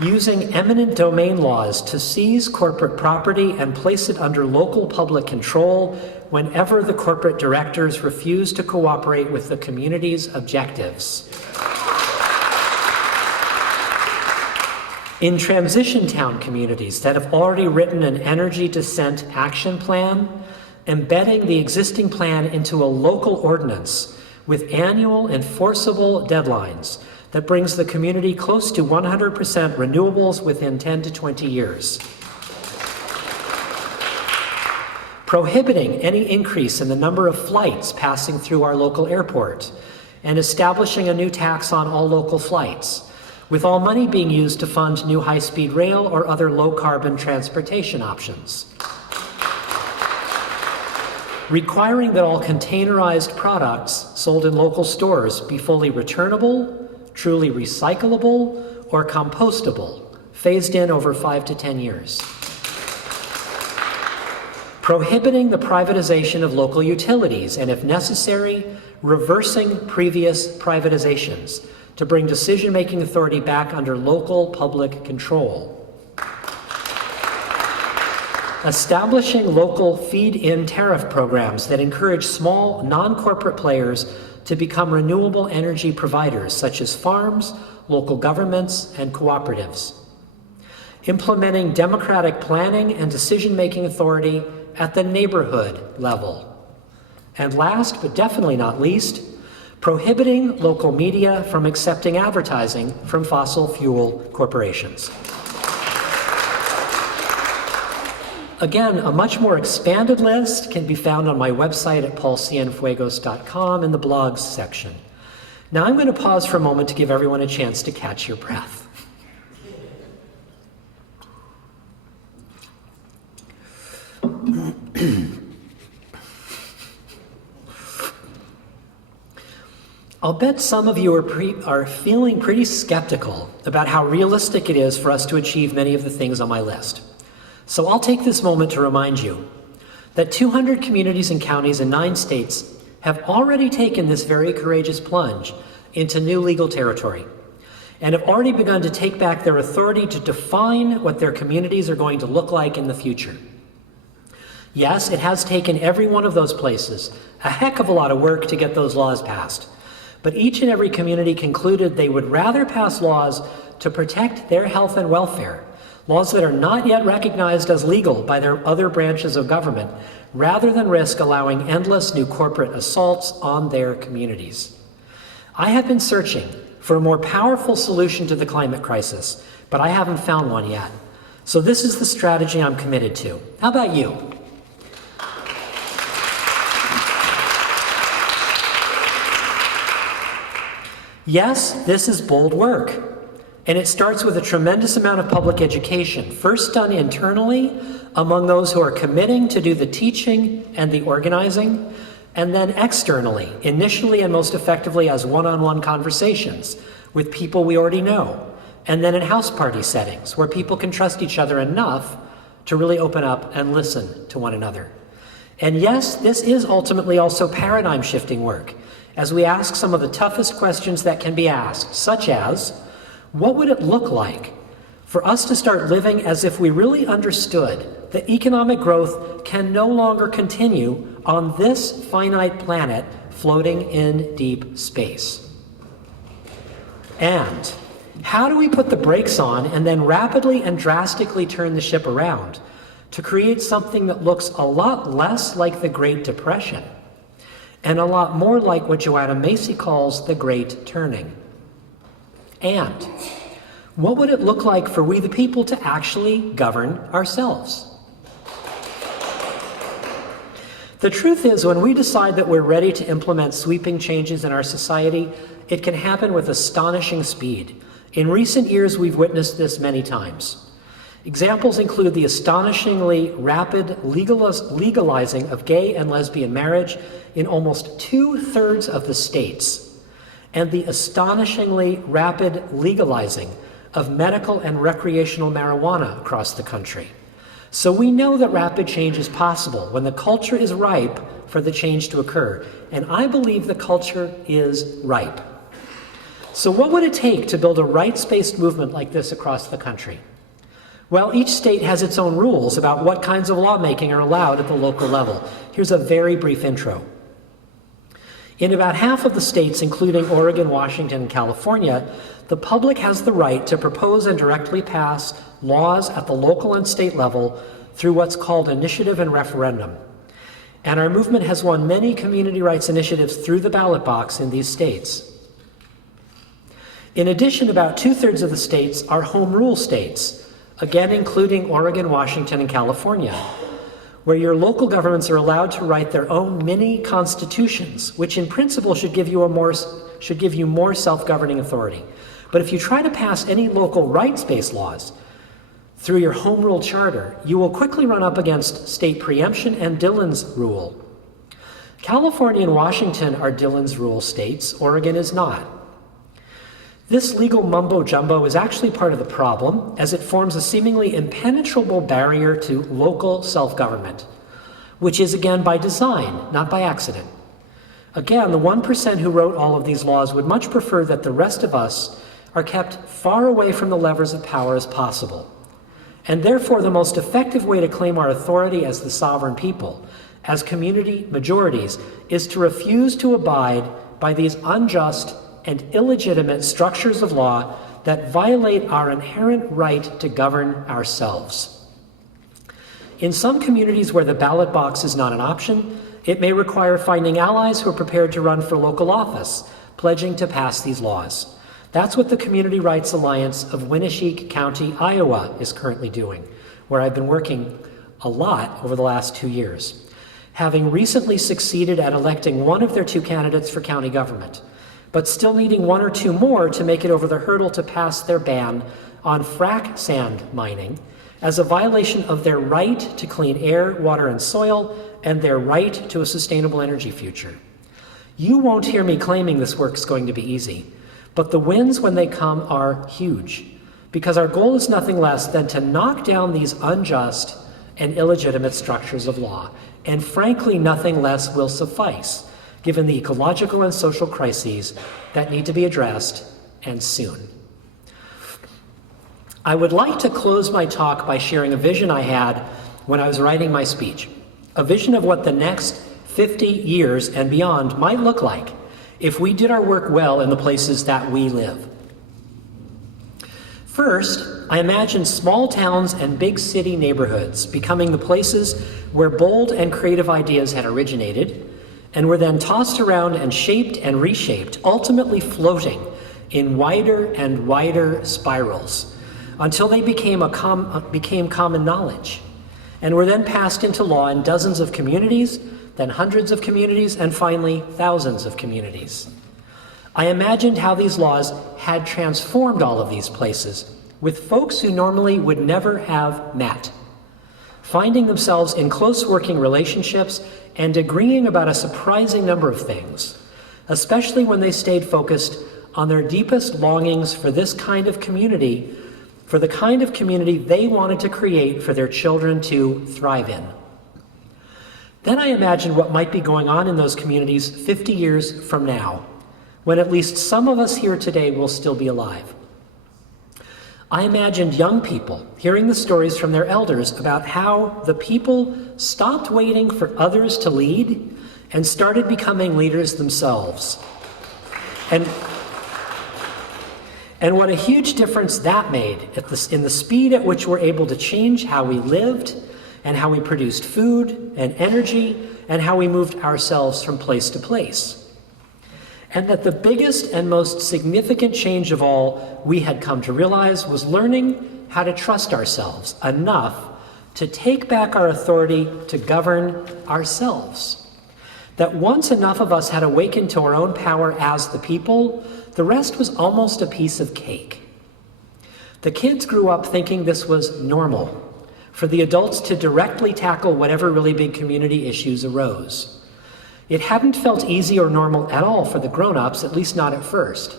Using eminent domain laws to seize corporate property and place it under local public control whenever the corporate directors refuse to cooperate with the community's objectives. In transition town communities that have already written an energy descent action plan, embedding the existing plan into a local ordinance with annual enforceable deadlines that brings the community close to 100% renewables within 10 to 20 years. prohibiting any increase in the number of flights passing through our local airport, and establishing a new tax on all local flights, with all money being used to fund new high-speed rail or other low-carbon transportation options. Requiring that all containerized products sold in local stores be fully returnable, truly recyclable, or compostable, phased in over 5 to 10 years. Prohibiting the privatization of local utilities, and if necessary, reversing previous privatizations to bring decision-making authority back under local public control. Establishing local feed-in tariff programs that encourage small, non-corporate players to become renewable energy providers, such as farms, local governments, and cooperatives. Implementing democratic planning and decision-making authority at the neighborhood level. And last, but definitely not least, prohibiting local media from accepting advertising from fossil fuel corporations. Again, a much more expanded list can be found on my website at paulcienfuegos.com in the blogs section. Now I'm going to pause for a moment to give everyone a chance to catch your breath. I'll bet some of you are feeling pretty skeptical about how realistic it is for us to achieve many of the things on my list. So I'll take this moment to remind you that 200 communities and counties in 9 states have already taken this very courageous plunge into new legal territory and have already begun to take back their authority to define what their communities are going to look like in the future. Yes, it has taken every one of those places a heck of a lot of work to get those laws passed, but each and every community concluded they would rather pass laws to protect their health and welfare, laws that are not yet recognized as legal by their other branches of government, rather than risk allowing endless new corporate assaults on their communities. I have been searching for a more powerful solution to the climate crisis, but I haven't found one yet. So this is the strategy I'm committed to. How about you? Yes, this is bold work, and it starts with a tremendous amount of public education, first done internally among those who are committing to do the teaching and the organizing, and then externally, initially and most effectively as one-on-one conversations with people we already know, and then in house party settings where people can trust each other enough to really open up and listen to one another. And yes, this is ultimately also paradigm-shifting work, as we ask some of the toughest questions that can be asked, such as, what would it look like for us to start living as if we really understood that economic growth can no longer continue on this finite planet floating in deep space? And how do we put the brakes on and then rapidly and drastically turn the ship around to create something that looks a lot less like the Great Depression and a lot more like what Joanna Macy calls the Great Turning? And what would it look like for we the people to actually govern ourselves? The truth is, when we decide that we're ready to implement sweeping changes in our society, it can happen with astonishing speed. In recent years, we've witnessed this many times. Examples include the astonishingly rapid legalizing of gay and lesbian marriage in almost 2/3 of the states, and the astonishingly rapid legalizing of medical and recreational marijuana across the country. So we know that rapid change is possible when the culture is ripe for the change to occur, and I believe the culture is ripe. So what would it take to build a rights-based movement like this across the country? Well, each state has its own rules about what kinds of lawmaking are allowed at the local level. Here's a very brief intro. In about half of the states, including Oregon, Washington, and California, the public has the right to propose and directly pass laws at the local and state level through what's called initiative and referendum. And our movement has won many community rights initiatives through the ballot box in these states. In addition, about 2/3 of the states are home rule states, again including Oregon, Washington, and California, where your local governments are allowed to write their own mini constitutions, which in principle should give you more self-governing authority. But if you try to pass any local rights-based laws through your home rule charter, you will quickly run up against state preemption and Dillon's rule. California and Washington are Dillon's rule states. Oregon is not. This legal mumbo-jumbo is actually part of the problem, as it forms a seemingly impenetrable barrier to local self-government, which is again by design, not by accident. Again, the 1% who wrote all of these laws would much prefer that the rest of us are kept far away from the levers of power as possible. And therefore, the most effective way to claim our authority as the sovereign people, as community majorities, is to refuse to abide by these unjust and illegitimate structures of law that violate our inherent right to govern ourselves. In some communities where the ballot box is not an option, it may require finding allies who are prepared to run for local office, pledging to pass these laws. That's what the Community Rights Alliance of Winneshiek County, Iowa is currently doing, where I've been working a lot over the last 2 years, having recently succeeded at electing one of their 2 candidates for county government, but still needing 1 or 2 more to make it over the hurdle to pass their ban on frack sand mining as a violation of their right to clean air, water, and soil, and their right to a sustainable energy future. You won't hear me claiming this work is going to be easy, but the wins when they come are huge, because our goal is nothing less than to knock down these unjust and illegitimate structures of law, and frankly, nothing less will suffice, given the ecological and social crises that need to be addressed, and soon. I would like to close my talk by sharing a vision I had when I was writing my speech, a vision of what the next 50 years and beyond might look like if we did our work well in the places that we live. First, I imagine small towns and big city neighborhoods becoming the places where bold and creative ideas had originated and were then tossed around and shaped and reshaped, ultimately floating in wider and wider spirals until they became common knowledge, and were then passed into law in dozens of communities, then hundreds of communities, and finally thousands of communities. I imagined how these laws had transformed all of these places with folks who normally would never have met, finding themselves in close working relationships and agreeing about a surprising number of things, especially when they stayed focused on their deepest longings for this kind of community, for the kind of community they wanted to create for their children to thrive in. Then I imagined what might be going on in those communities 50 years from now, when at least some of us here today will still be alive. I imagined young people hearing the stories from their elders about how the people stopped waiting for others to lead and started becoming leaders themselves. And what a huge difference that made in the speed at which we're able to change how we lived and how we produced food and energy and how we moved ourselves from place to place. And that the biggest and most significant change of all we had come to realize was learning how to trust ourselves enough to take back our authority to govern ourselves. That once enough of us had awakened to our own power as the people, the rest was almost a piece of cake. The kids grew up thinking this was normal, for the adults to directly tackle whatever really big community issues arose. It hadn't felt easy or normal at all for the grown-ups, at least not at first,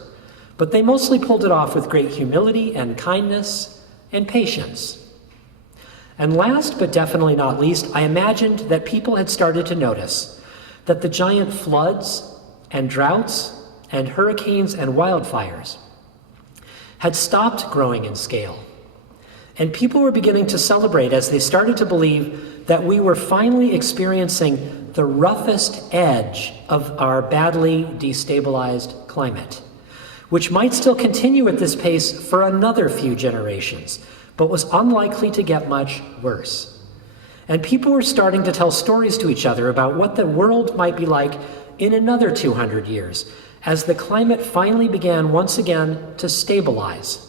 but they mostly pulled it off with great humility and kindness and patience. And last but definitely not least, I imagined that people had started to notice that the giant floods and droughts and hurricanes and wildfires had stopped growing in scale. And people were beginning to celebrate as they started to believe that we were finally experiencing the roughest edge of our badly destabilized climate, which might still continue at this pace for another few generations, but was unlikely to get much worse. And people were starting to tell stories to each other about what the world might be like in another 200 years, as the climate finally began once again to stabilize.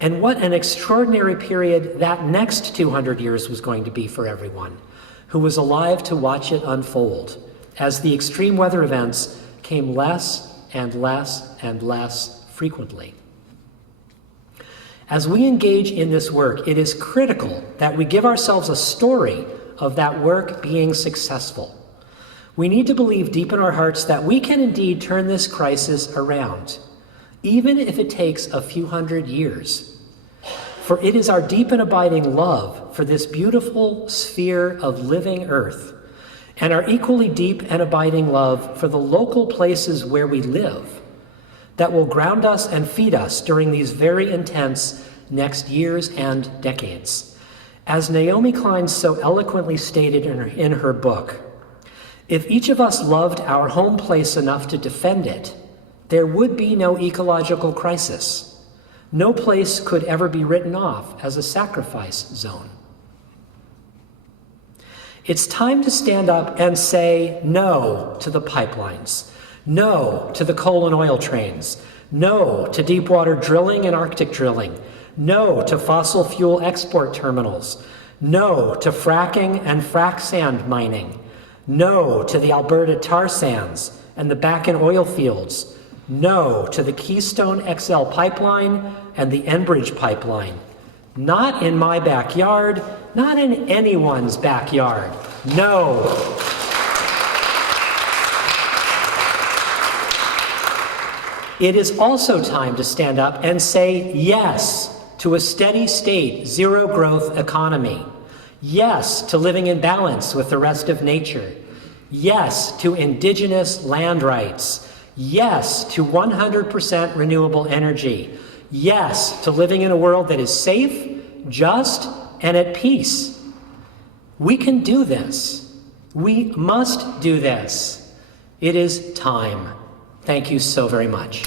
And what an extraordinary period that next 200 years was going to be for everyone, who was alive to watch it unfold as the extreme weather events came less and less and less frequently. As we engage in this work, it is critical that we give ourselves a story of that work being successful. We need to believe deep in our hearts that we can indeed turn this crisis around, even if it takes a few hundred years. For it is our deep and abiding love for this beautiful sphere of living earth, and our equally deep and abiding love for the local places where we live, that will ground us and feed us during these very intense next years and decades. As Naomi Klein so eloquently stated in her book, if each of us loved our home place enough to defend it, there would be no ecological crisis. No place could ever be written off as a sacrifice zone. It's time to stand up and say no to the pipelines, no to the coal and oil trains, no to deep water drilling and Arctic drilling, no to fossil fuel export terminals, no to fracking and frac sand mining, no to the Alberta tar sands and the Bakken oil fields, no to the Keystone XL pipeline and the Enbridge pipeline. Not in my backyard, not in anyone's backyard. No. It is also time to stand up and say yes to a steady state, zero growth economy. Yes to living in balance with the rest of nature. Yes to indigenous land rights. Yes to 100% renewable energy. Yes to living in a world that is safe, just, and at peace. We can do this. We must do this. It is time. Thank you so very much.